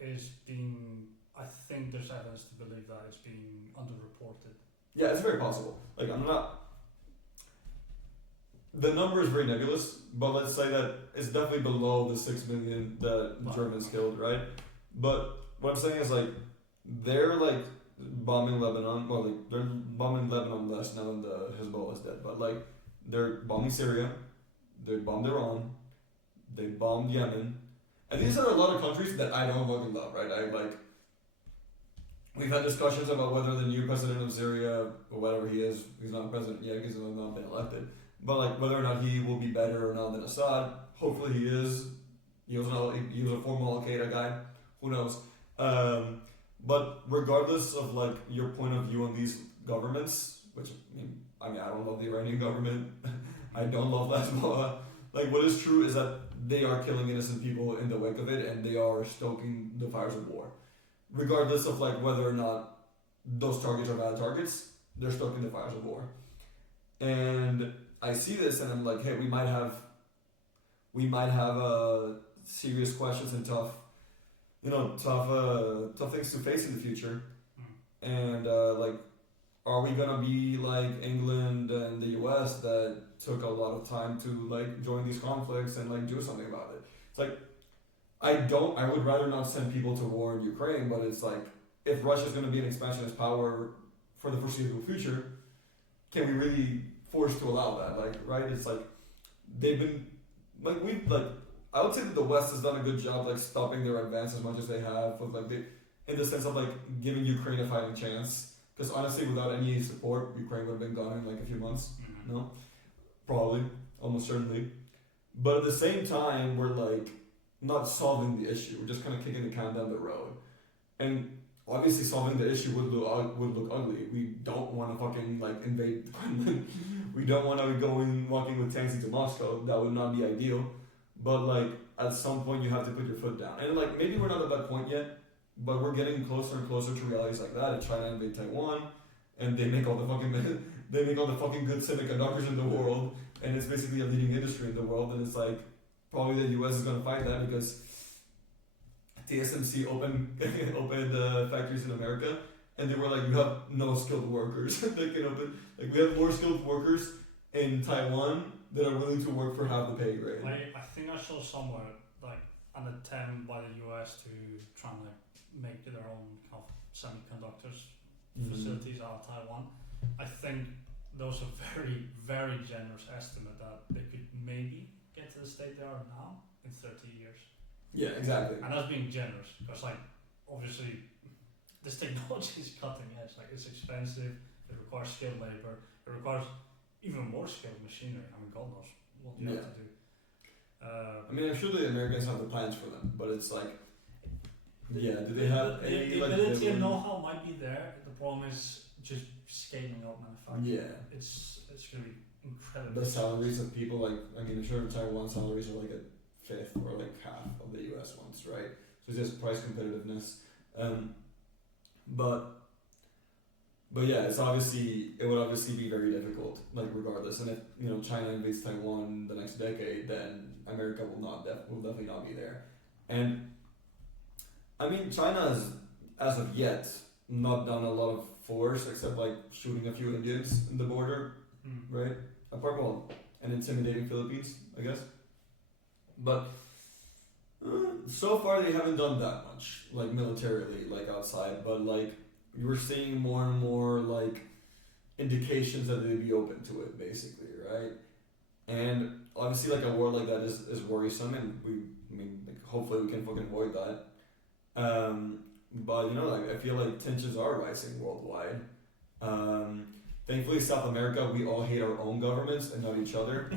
is being. I think there's evidence to believe that it's being underreported. Yeah, it's very possible. Like I'm not. The number is very nebulous, but let's say that it's definitely below the 6 million that Germans killed, right? But what I'm saying is like they're like bombing Lebanon. Well, like they're bombing Lebanon less now than the Hezbollah is dead, but like they're bombing Syria, they bombed Iran, they bombed Yemen, and these are a lot of countries that I don't fucking love, right? We've had discussions about whether the new president of Syria, or whatever he is, he's not president yet because he's not been elected, but like whether or not he will be better or not than Assad. Hopefully he is. He was a former Al-Qaeda guy. Who knows? But regardless of like your point of view on these governments, which I mean I don't love the Iranian government. I don't love Hezbollah. Like what is true is that they are killing innocent people in the wake of it, and they are stoking the fires of war. Regardless of like whether or not those targets are valid targets, they're stoking the fires of war. And I see this, and I'm like, hey, we might have serious questions and tough things to face in the future. And like, are we gonna be like England and the U.S. that took a lot of time to like join these conflicts and like do something about it? It's like I would rather not send people to war in Ukraine, but it's like if Russia's gonna be an expansionist power for the foreseeable future, can we really force to allow that? Like, right? It's like they've been like I would say that the West has done a good job like stopping their advance as much as they have, with like in the sense of like giving Ukraine a fighting chance. Because honestly, without any support, Ukraine would have been gone in like a few months. Mm-hmm. No, probably, almost certainly. But at the same time, we're like not solving the issue. We're just kind of kicking the can down the road. And obviously, solving the issue would look ugly. We don't want to fucking like invade Kremlin. We don't want to be walking with tanks into Moscow. That would not be ideal. But like at some point, you have to put your foot down. And like maybe we're not at that point yet. But we're getting closer and closer to realities like that. China invade Taiwan, and they make all the fucking good semiconductors in the world, and it's basically a leading industry in the world. And it's like probably the U.S. is gonna fight that because TSMC opened factories in America, and they were like, you have no skilled workers. They can open like we have more skilled workers in Taiwan that are willing to work for half the pay grade. I think I saw somewhere like an attempt by the U.S. to try and like make their own kind of semiconductors facilities out of Taiwan. I think those are very, very generous estimate that they could maybe get to the state they are now in 30 years. Yeah, exactly. And that's being generous because like obviously this technology is cutting edge. Like it's expensive. It requires skilled labor. It requires even more skilled machinery. I mean, God knows what you have to do. I mean, I'm sure the Americans have the plans for them, but it's like. Do they have the ability and know-how might be there. The problem is just scaling up manufacturing. Yeah, it's going to be incredible. The salaries of people, like I mean, I'm sure in Taiwan salaries are like a fifth or like half of the U.S. ones, right? So it's just price competitiveness. But yeah, it would obviously be very difficult, like regardless. And if China invades Taiwan the next decade, then America will definitely not be there. And I mean, China has, as of yet, not done a lot of force except like shooting a few Indians in the border, right? And intimidating Philippines, I guess. But so far they haven't done that much, like militarily, like outside. But like you're seeing more and more like indications that they'd be open to it, basically, right? And obviously, like a war like that is worrisome, and hopefully we can fucking avoid that. But like I feel like tensions are rising worldwide. Thankfully, South America, we all hate our own governments and not each other.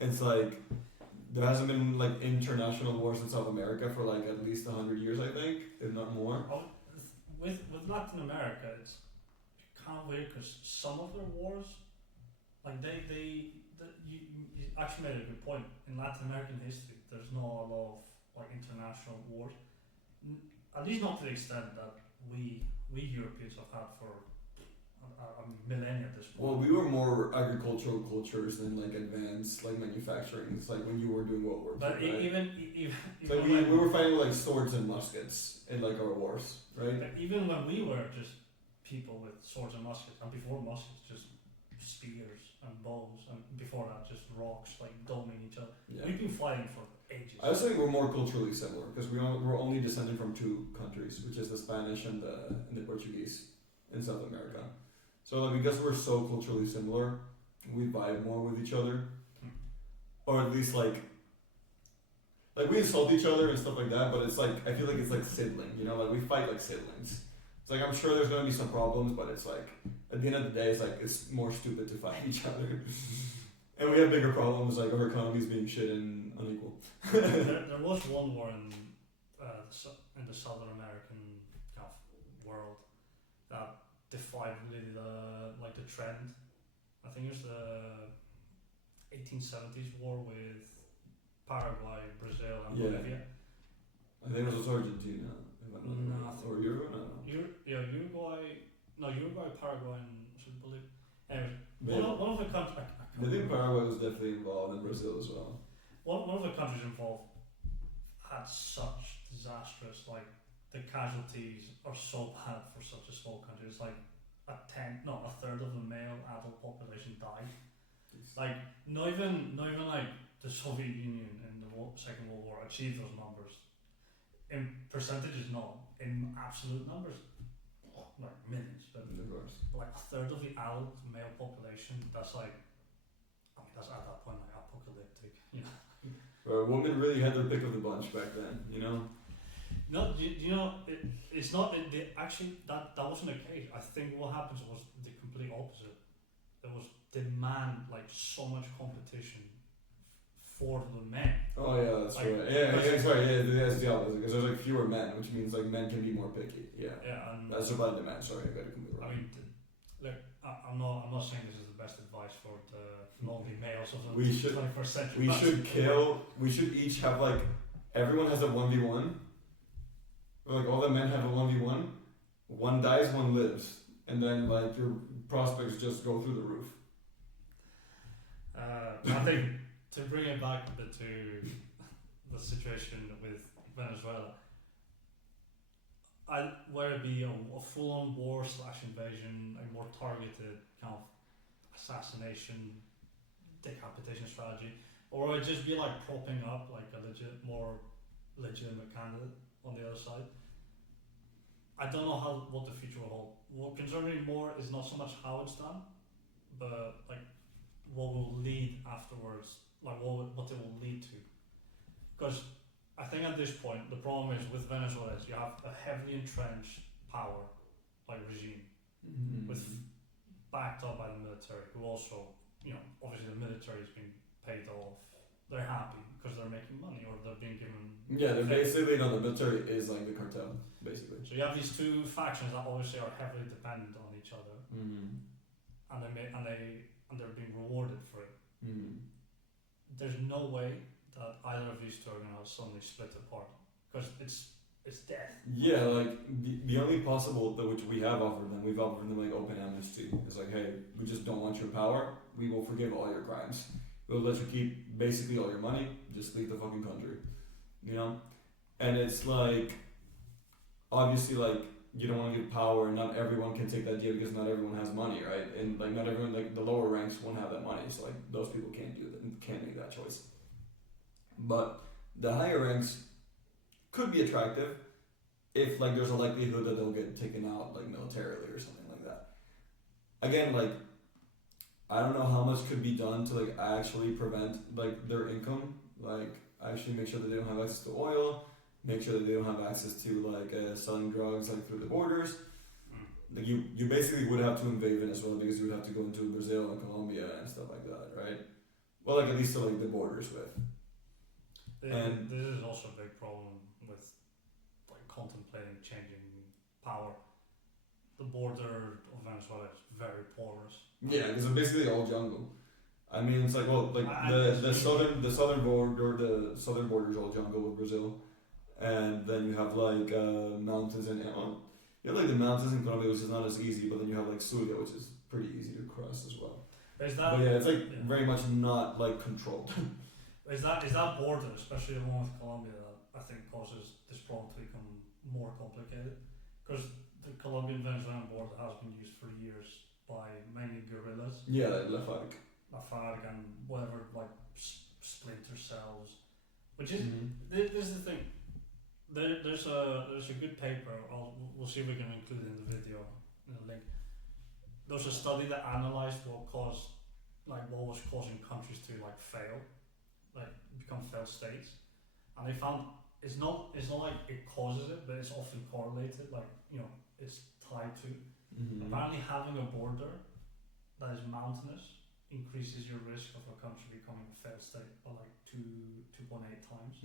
It's like there hasn't been like international wars in South America for like at least 100 years, I think, if not more. With Latin America, it's kind of weird because some of their wars, like you actually made a good point. In Latin American history, there's not a lot of like international wars. At least not to the extent that we Europeans have had for a millennia at this point. Well, we were more agricultural cultures than like advanced like manufacturing. It's like when you were doing World War II. But right? even like we were fighting with like swords and muskets in like our wars, right? Even when we were just people with swords and muskets, and before muskets, just spears and bows, and before that, just rocks like doming each other. Yeah. We've been fighting for ages. I would say we're more culturally similar because we're only descended from two countries, which is the Spanish and the Portuguese in South America. So like because we're so culturally similar, we vibe more with each other, or at least like we insult each other and stuff like that. But it's like I feel like it's like sibling, like we fight like siblings. It's like I'm sure there's gonna be some problems, but it's like at the end of the day, it's like it's more stupid to fight each other. And we have bigger problems like our economies being shit and unequal. there was one war in the Southern American defied really the trend. I think it was the 1870s war with Paraguay, Brazil, and Bolivia. I think it was Argentina. Or Uruguay. Uruguay, Paraguay, and Bolivia. Anyway, one of the countries. I think Paraguay was definitely involved, and Brazil as well. One of the countries involved had such disastrous, like the casualties are so bad for such a small country. It's like a third of the male adult population died. Like not even like the Soviet Union in the Second World War achieved those numbers. In percentages, no. In absolute numbers, like millions. But like a third of the adult male population. That's like, that's at that point like apocalyptic. Women really had their pick of the bunch back then. No, it's not. Actually, that wasn't the case. I think what happens was the complete opposite. There was demand, like so much competition for the men. Oh yeah, that's right. That's the opposite. Because there's like fewer men, which means like men can be more picky. Yeah. Yeah, and that's supply and demand. Sorry, I got it completely wrong. I mean, look, I'm not saying this is the best advice for the lonely males of the 21st century. We should each have like everyone has a 1v1. Like all the men have a 1v1. One dies, one lives, and then like your prospects just go through the roof. I think to bring it back a bit to the situation with Venezuela, whether it be a full-on war / invasion, a more targeted kind of assassination, decapitation strategy, or it just be like propping up like a more legitimate candidate on the other side. I don't know what the future will hold. What concerns me more is not so much how it's done, but like what will lead afterwards, like what it will lead to. Because I think at this point the problem is with Venezuela is you have a heavily entrenched power like regime with backed up by the military, who also, obviously the military is being paid off. They're happy because they're making money or they're being given. Yeah, they're basically the military is like the cartel, basically. So you have these two factions that obviously are heavily dependent on each other, and they're being rewarded for it. There's no way that either of these two are gonna suddenly split apart because it's death. Yeah, like the only possible that which we've offered them like open amnesty. It's like, hey, we just don't want your power. We will forgive all your crimes. We'll let you keep basically all your money. Just leave the fucking country, And it's like, obviously, like you don't want to give power. Not everyone can take that deal because not everyone has money, right? And like not everyone, like the lower ranks won't have that money. So like those people can't make that choice. But the higher ranks could be attractive if like there's a likelihood that they'll get taken out like militarily or something like that. Again, like I don't know how much could be done to like actually prevent like their income, like actually make sure that they don't have access to oil, make sure that they don't have access to like selling drugs like through the borders. Like you basically would have to invade Venezuela because you would have to go into Brazil and Colombia and stuff like that, right? Well, like at least to like the borders with. And this is also a big problem with like contemplating changing power. The border of Venezuela is very porous. Yeah, because it's basically all jungle. I mean, it's like the southern border is all jungle with Brazil, and then you have like mountains and you have like the mountains in Colombia, which is not as easy, but then you have like Zulia, which is pretty easy to cross as well. But yeah, it's like very much not like controlled. Is that border, especially the one with Colombia, that I think causes this problem to become more complicated? Because the Colombian-Venezuelan border has been used for years by mainly guerrillas. Yeah, like La FARC and whatever, like splinter cells. Which is this is the thing. There's a good paper. We'll see if we can include it in the video in the link. There was a study that analyzed what was causing countries to like fail, like become failed states, and they found it's not like it causes it, but it's often correlated. Like it's tied to. Apparently, having a border that is mountainous increases your risk of a country becoming a failed state by like 2.8 times.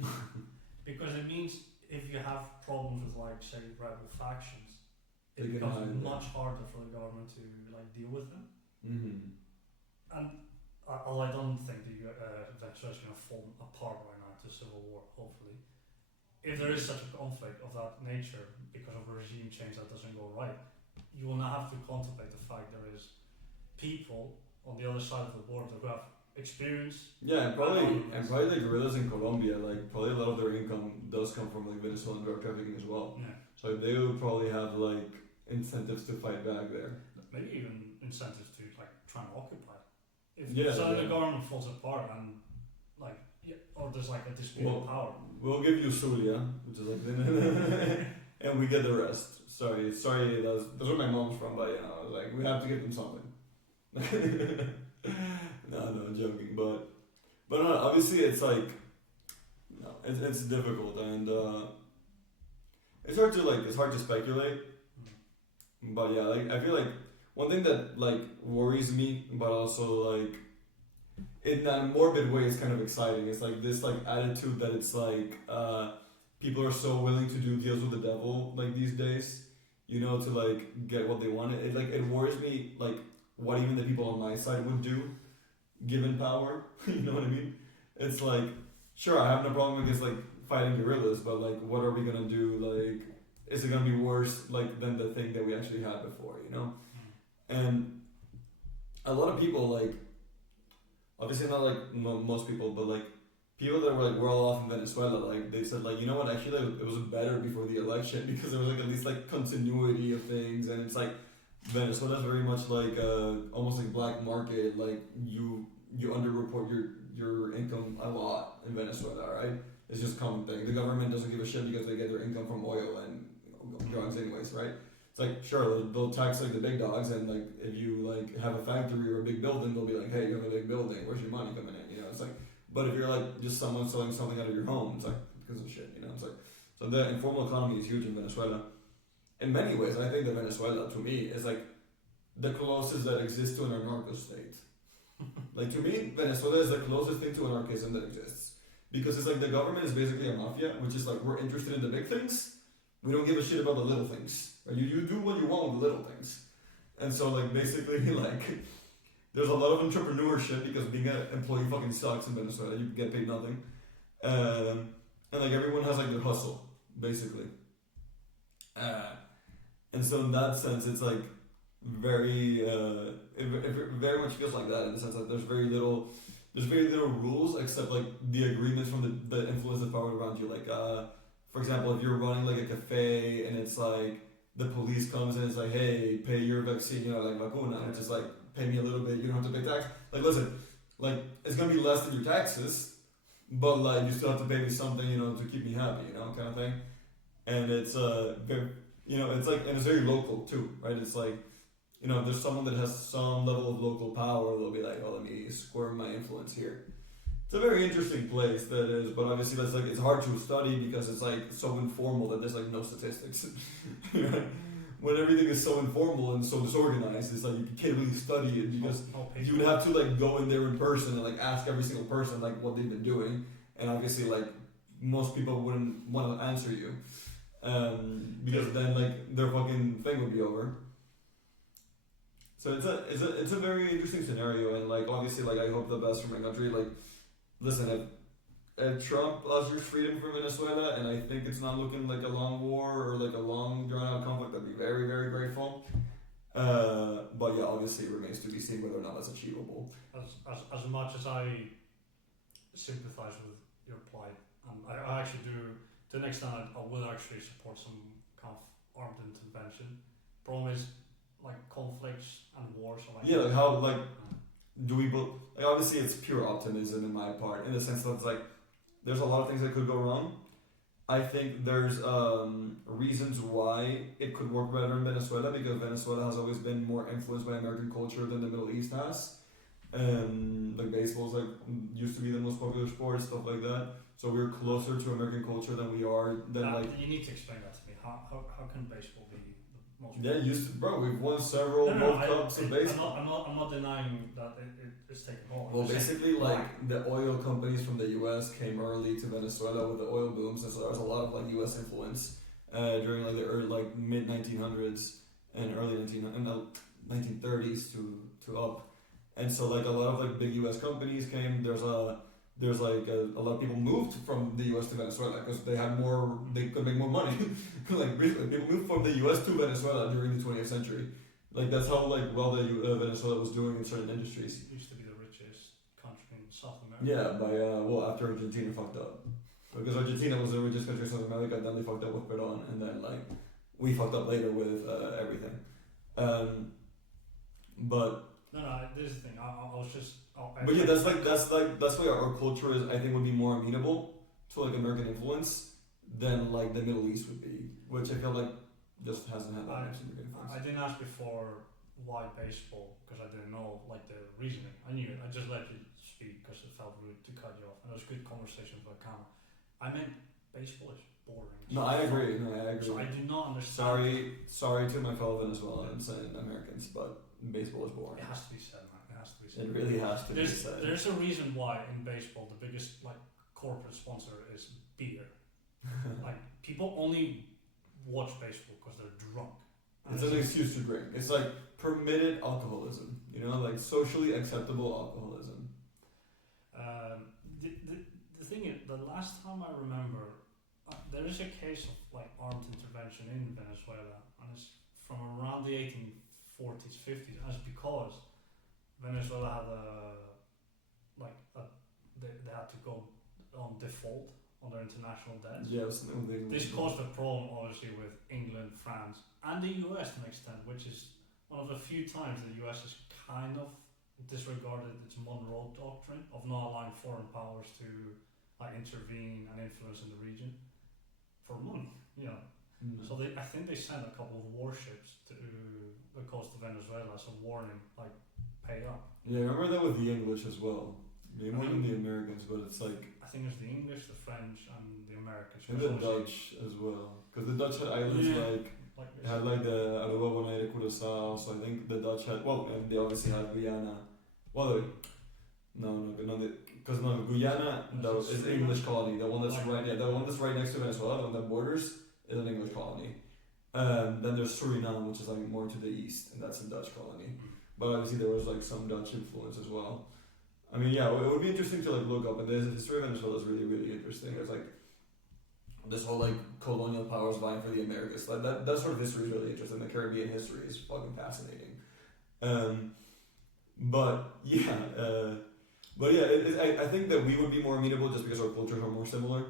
Because it means if you have problems with like say rebel factions, it becomes much harder for the government to like deal with them. And although I don't think Venezuela is going to fall apart right now to civil war, hopefully, if there is such a conflict of that nature because of a regime change that doesn't go right, you will now have to contemplate the fact there is people on the other side of the border who have experience. Yeah, and probably the guerrillas in Colombia, like probably a lot of their income does come from like Venezuelan drug trafficking as well. Yeah. So they would probably have like incentives to fight back there. Maybe even incentives to like try and occupy. If the government falls apart and like or there's like a dispute of power. We'll give you Zulia, which is like and we get the rest. Sorry, those are my mom's from, but you know, like we have to give them something. No, I'm joking, but no, obviously it's like, no, it's difficult and it's hard to speculate. But yeah, like I feel like one thing that like worries me, but also like in that morbid way is kind of exciting. It's like this like attitude that it's like people are so willing to do deals with the devil like these days, you know, to like get what they want. It worries me like what even the people on my side would do given power. You know what I mean? It's like, sure, I have no problem against like fighting guerrillas, but like what are we gonna do? Like, is it gonna be worse like than the thing that we actually had before, you know? And a lot of people, like, obviously not like most people, but like people that were like well off in Venezuela, like they said like, you know what, actually like, it was better before the election because there was like at least like continuity of things. And it's like Venezuela is very much like almost like black market. Like you underreport your income a lot in Venezuela, right? It's just a common thing. The government doesn't give a shit because they get their income from oil and drugs anyways, right? It's like, sure, they'll tax like the big dogs, and like if you like have a factory or a big building, they'll be like, hey, you have a big building, where's your money coming in? You know, it's like, but if you're like just someone selling something out of your home, it's like because of shit, you know. It's like, so the informal economy is huge in Venezuela. In many ways, I think that Venezuela, to me, is like the closest that exists to an anarcho state. Like to me, Venezuela is the closest thing to anarchism that exists. Because it's like the government is basically a mafia, which is like we're interested in the big things. We don't give a shit about the little things. Right? You do what you want with the little things. And so like basically like there's a lot of entrepreneurship because being an employee fucking sucks in Venezuela. You get paid nothing. And like everyone has like their hustle, basically. And so in that sense, it's like very, it very much feels like that in the sense that there's very little rules except like the agreements from the influence of power around you. Like, for example, if you're running like a cafe and it's like the police comes and it's like, hey, pay your vaccine, you know, like vacuna, and just like pay me a little bit, you don't have to pay tax. Like, listen, like it's gonna be less than your taxes, but like you still have to pay me something, you know, to keep me happy, you know, kind of thing. And it's very, you know, it's like, and it's very local too, right? It's like, you know, if there's someone that has some level of local power, they'll be like, oh, let me squirm my influence here. It's a very interesting place that is, but obviously that's like, it's hard to study because it's like so informal that there's like no statistics. When everything is so informal and so disorganized, it's like you can't really study it because you would have to like go in there in person and like ask every single person like what they've been doing, and obviously like most people wouldn't want to answer you because then like their fucking thing would be over. So it's a very interesting scenario, and like obviously like I hope the best for my country. Like, listen, if Trump ushers freedom for Venezuela, and I think it's not looking like a long war or like a long drawn out conflict, I'd be very, very grateful. But yeah, obviously it remains to be seen whether or not that's achievable. As much as I sympathize with your plight, and I actually do, to an extent I will actually support some kind of armed intervention. Problem is, like conflicts and wars are like, yeah, like how like do we like obviously it's pure optimism in my part, in the sense that it's like there's a lot of things that could go wrong. I think there's reasons why it could work better in Venezuela, because Venezuela has always been more influenced by American culture than the Middle East has. Like baseball's like used to be the most popular sport, stuff like that. So we're closer to American culture than we are like. You need to explain that to me. How can baseball be the most? Yeah, we've won several World Cups of baseball. I'm not denying that it's taken hold. Well, basically, like the oil companies from the U.S. came early to Venezuela with the oil booms, and so there was a lot of like U.S. influence during like the early, like mid 1900s, in early 1930s to up, and so like a lot of like big U.S. companies came. There's like a lot of people moved from the U.S. to Venezuela because they could make more money. Like really, people moved from the U.S. to Venezuela during the 20th century. Like that's how like well Venezuela was doing in certain industries. It used to be the richest country in South America. Yeah, after Argentina fucked up, because Argentina was the richest country in South America, then they fucked up with Peron, and then like we fucked up later with everything. But no, this is the thing. I was just. But yeah, that's why our culture is, I think, would be more amenable to like American influence than like the Middle East would be, which I feel like just hasn't had that much American influence. I didn't ask before why baseball because I didn't know like the reasoning. I knew it. I just let you speak because it felt rude to cut you off, and it was good conversation for the camera. I meant baseball is boring. No, I agree. So I do not understand. Sorry to my fellow Venezuelans and Americans, but baseball is boring. It has to be said, man. It has to be said. It really has to be said. There's a reason why in baseball the biggest like corporate sponsor is beer. Like people only watch baseball because they're drunk. It's an excuse to drink. It's like permitted alcoholism. You know, like socially acceptable alcoholism. The thing is, the last time I remember, there is a case of like armed intervention in Venezuela, and it's from around the 1840s, 50s, and it's because Venezuela had they had to go on default on their international debts. Yeah, this caused a problem, obviously, with England, France, and the US to an extent, which is one of the few times the US has kind of disregarded its Monroe Doctrine of not allowing foreign powers to intervene and influence in the region for money. So I think they sent a couple of warships to the coast of Venezuela as a warning, like pay up. Yeah, I remember that with the English as well. Maybe more than the Americans, but it's like I think it's the English, the French, and the Americans. And the Dutch as well, because the Dutch had islands had like the Aruba, Bonaire, Curaçao. So I think the Dutch had and they obviously had Guyana. Well, because Guyana is an English colony. The one that's the one that's right next to Venezuela, the one that borders, is an English colony. Then there's Suriname, which is like more to the east, and that's a Dutch colony. But obviously there was like some Dutch influence as well. I mean, yeah, it would be interesting to like look up, and the history of Venezuela is really, really interesting. It's like this whole like colonial powers vying for the Americas. That sort of history is really interesting. The Caribbean history is fucking fascinating. I think that we would be more amenable just because our cultures are more similar.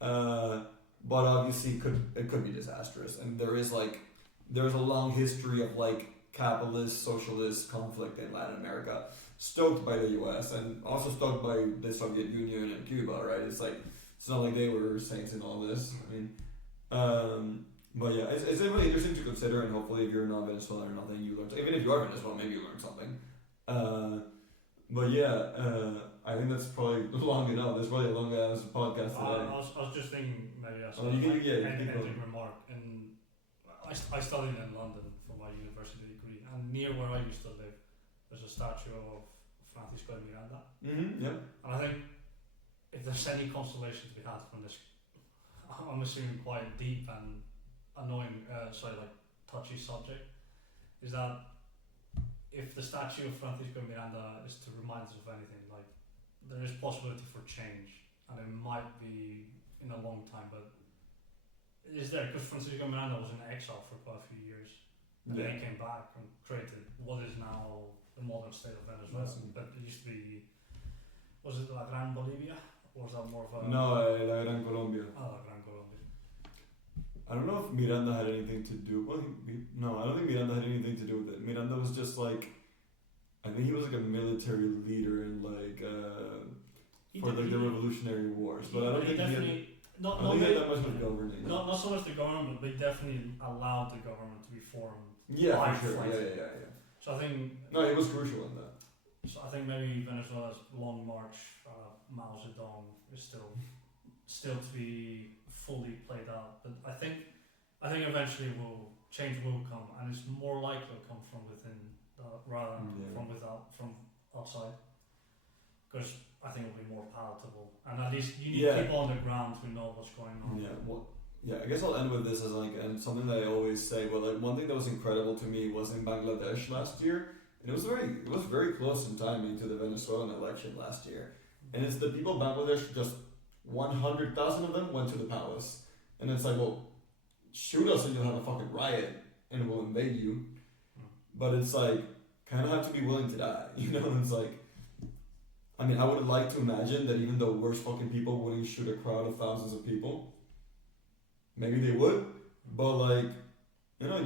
But obviously, it could be disastrous, and there's a long history of like capitalist, socialist conflict in Latin America, stoked by the U.S. and also stoked by the Soviet Union and Cuba, right? It's not like they were saints in all this. I mean, but yeah, it's really interesting to consider, and hopefully, if you're not Venezuelan or nothing, you learn. Even if you are Venezuelan, maybe you learn something. I think that's probably long enough. There's probably a long ass podcast today. I was just thinking maybe that's ending remark. And I studied in London for my university degree, and near where I used to live, there's a statue of Francisco de Miranda. Yeah. And I think if there's any consolation to be had from this, I'm assuming quite deep and annoying, touchy subject, is that if the statue of Francisco de Miranda is to remind us of anything, like there is possibility for change, and it might be in a long time, but it is there because Francisco de Miranda was in exile for quite a few years, and then he came back and created what is now the modern state of Venezuela. But it used to be, was it La Gran Bolivia, or was that more of a? No, La Gran Colombia. Oh, La Gran Colombia. I don't know if Miranda had anything to do. Well, I don't think Miranda had anything to do with it. Miranda was just like, I think he was like a military leader in the Revolutionary Wars. But I don't think he had that much of governing. Not so much the government, but he definitely allowed the government to be formed. Yeah, for sure. Yeah. So I think. No, he was crucial in that. So I think maybe Venezuela's long march, Mao Zedong, is still to be fully played out, but I think eventually change will come, and it's more likely to come from within rather than from outside, because I think it'll be more palatable, and at least you need people on the ground who know what's going on. Yeah, well, Yeah, I guess I'll end with this as like, and something that I always say, but like one thing that was incredible to me was in Bangladesh last year, and it was very close in timing to the Venezuelan election last year, and it's the people of Bangladesh, just 100,000 of them went to the palace, and it's like, well, shoot us and you'll have a fucking riot, and we'll invade you, but it's like, kind of have to be willing to die, you know, and it's like, I mean, I would like to imagine that even the worst fucking people wouldn't shoot a crowd of thousands of people. Maybe they would, but like, you know,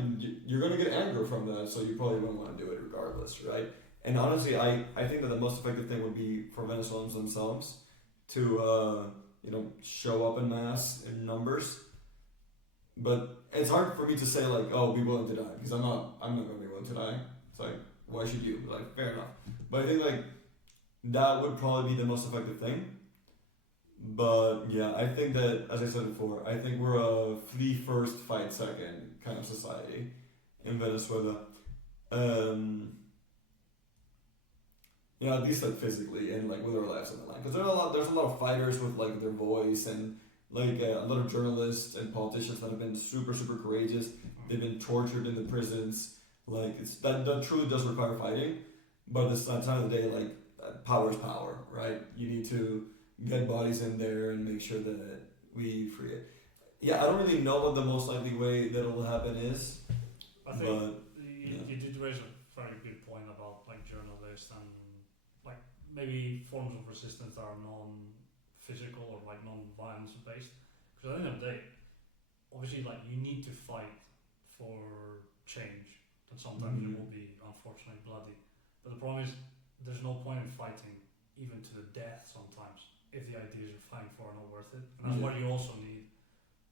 you're gonna get anger from that, so you probably wouldn't want to do it regardless, right? And honestly, I think that the most effective thing would be for Venezuelans themselves to, you know, show up in mass in numbers. But it's hard for me to say like, oh, be willing to die, because I'm not gonna be willing to die. It's like, why should you? Like, fair enough. But I think like that would probably be the most effective thing. But yeah, I think that, as I said before, I think we're a flee first, fight second kind of society in Venezuela. You know, at least like physically and like with our lives on the line, because there's a lot of fighters with like their voice, and like a lot of journalists and politicians that have been super courageous. They've been tortured in the prisons. Like that truly does require fighting, but at the time of the day, like power is power, right? You need to get bodies in there and make sure that we free it. Yeah, I don't really know what the most likely way that it'll happen is. I think you did raise a very good point about like journalists and like maybe forms of resistance that are non-physical or like non-violence based. Because at the end of the day, obviously, like you need to fight for change, and sometimes it will be unfortunately bloody. But the problem is, there's no point in fighting even to the death sometimes if the ideas you're fighting for are not worth it. And that's why you also need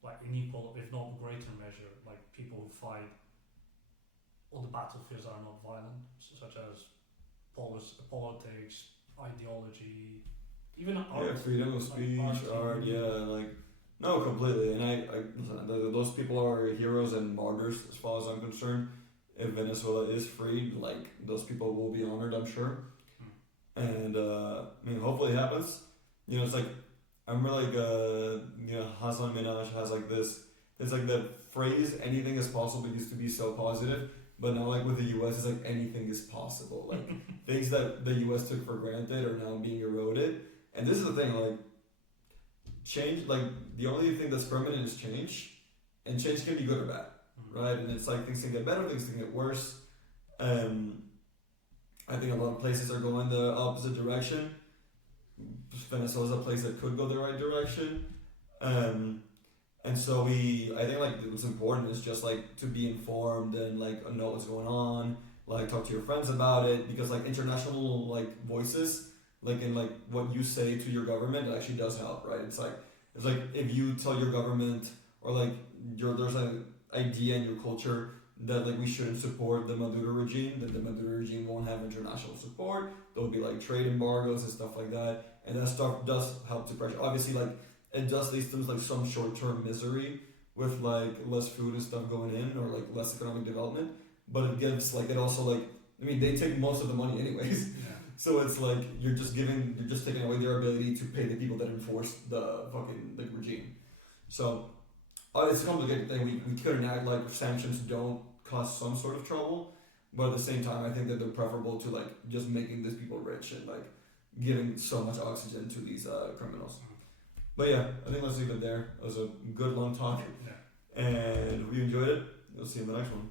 like an equal, if not greater measure, like people who fight on the battlefields that are not violent, such as politics, ideology, even art. Freedom of speech, art, like, no, completely. And I listen, those people are heroes and martyrs as far as I'm concerned. If Venezuela is freed, like, those people will be honored, I'm sure. And, I mean, hopefully it happens. You know, it's like, I remember like, you know, Hassan Minaj has like this, it's like the phrase, anything is possible, used to be so positive, but now like with the US, it's like anything is possible. Like, things that the US took for granted are now being eroded. And this is the thing, like, change, like, the only thing that's permanent is change, and change can be good or bad, right? And it's like, things can get better, things can get worse. I think a lot of places are going the opposite direction. Venezuela is a place that could go the right direction, and so I think like what's important is just like to be informed and like know what's going on, like talk to your friends about it, because like international like voices, like in like what you say to your government, it actually does help, right? It's like if you tell your government or like there's an idea in your culture that like we shouldn't support the Maduro regime, that the Maduro regime won't have international support, there'll be like trade embargoes and stuff like that. And that stuff does help to pressure. Obviously, like, it does lead to like some short-term misery with like less food and stuff going in, or like less economic development. But it gives like, it also like, I mean, they take most of the money anyways. Yeah. So it's like you're just taking away their ability to pay the people that enforce the fucking like regime. So it's a complicated thing. We couldn't act like sanctions don't cause some sort of trouble, but at the same time, I think that they're preferable to like just making these people rich and like giving so much oxygen to these criminals. But yeah, I think let's leave it there. It was a good long talk. Yeah. And if you enjoyed it, we'll see you in the next one.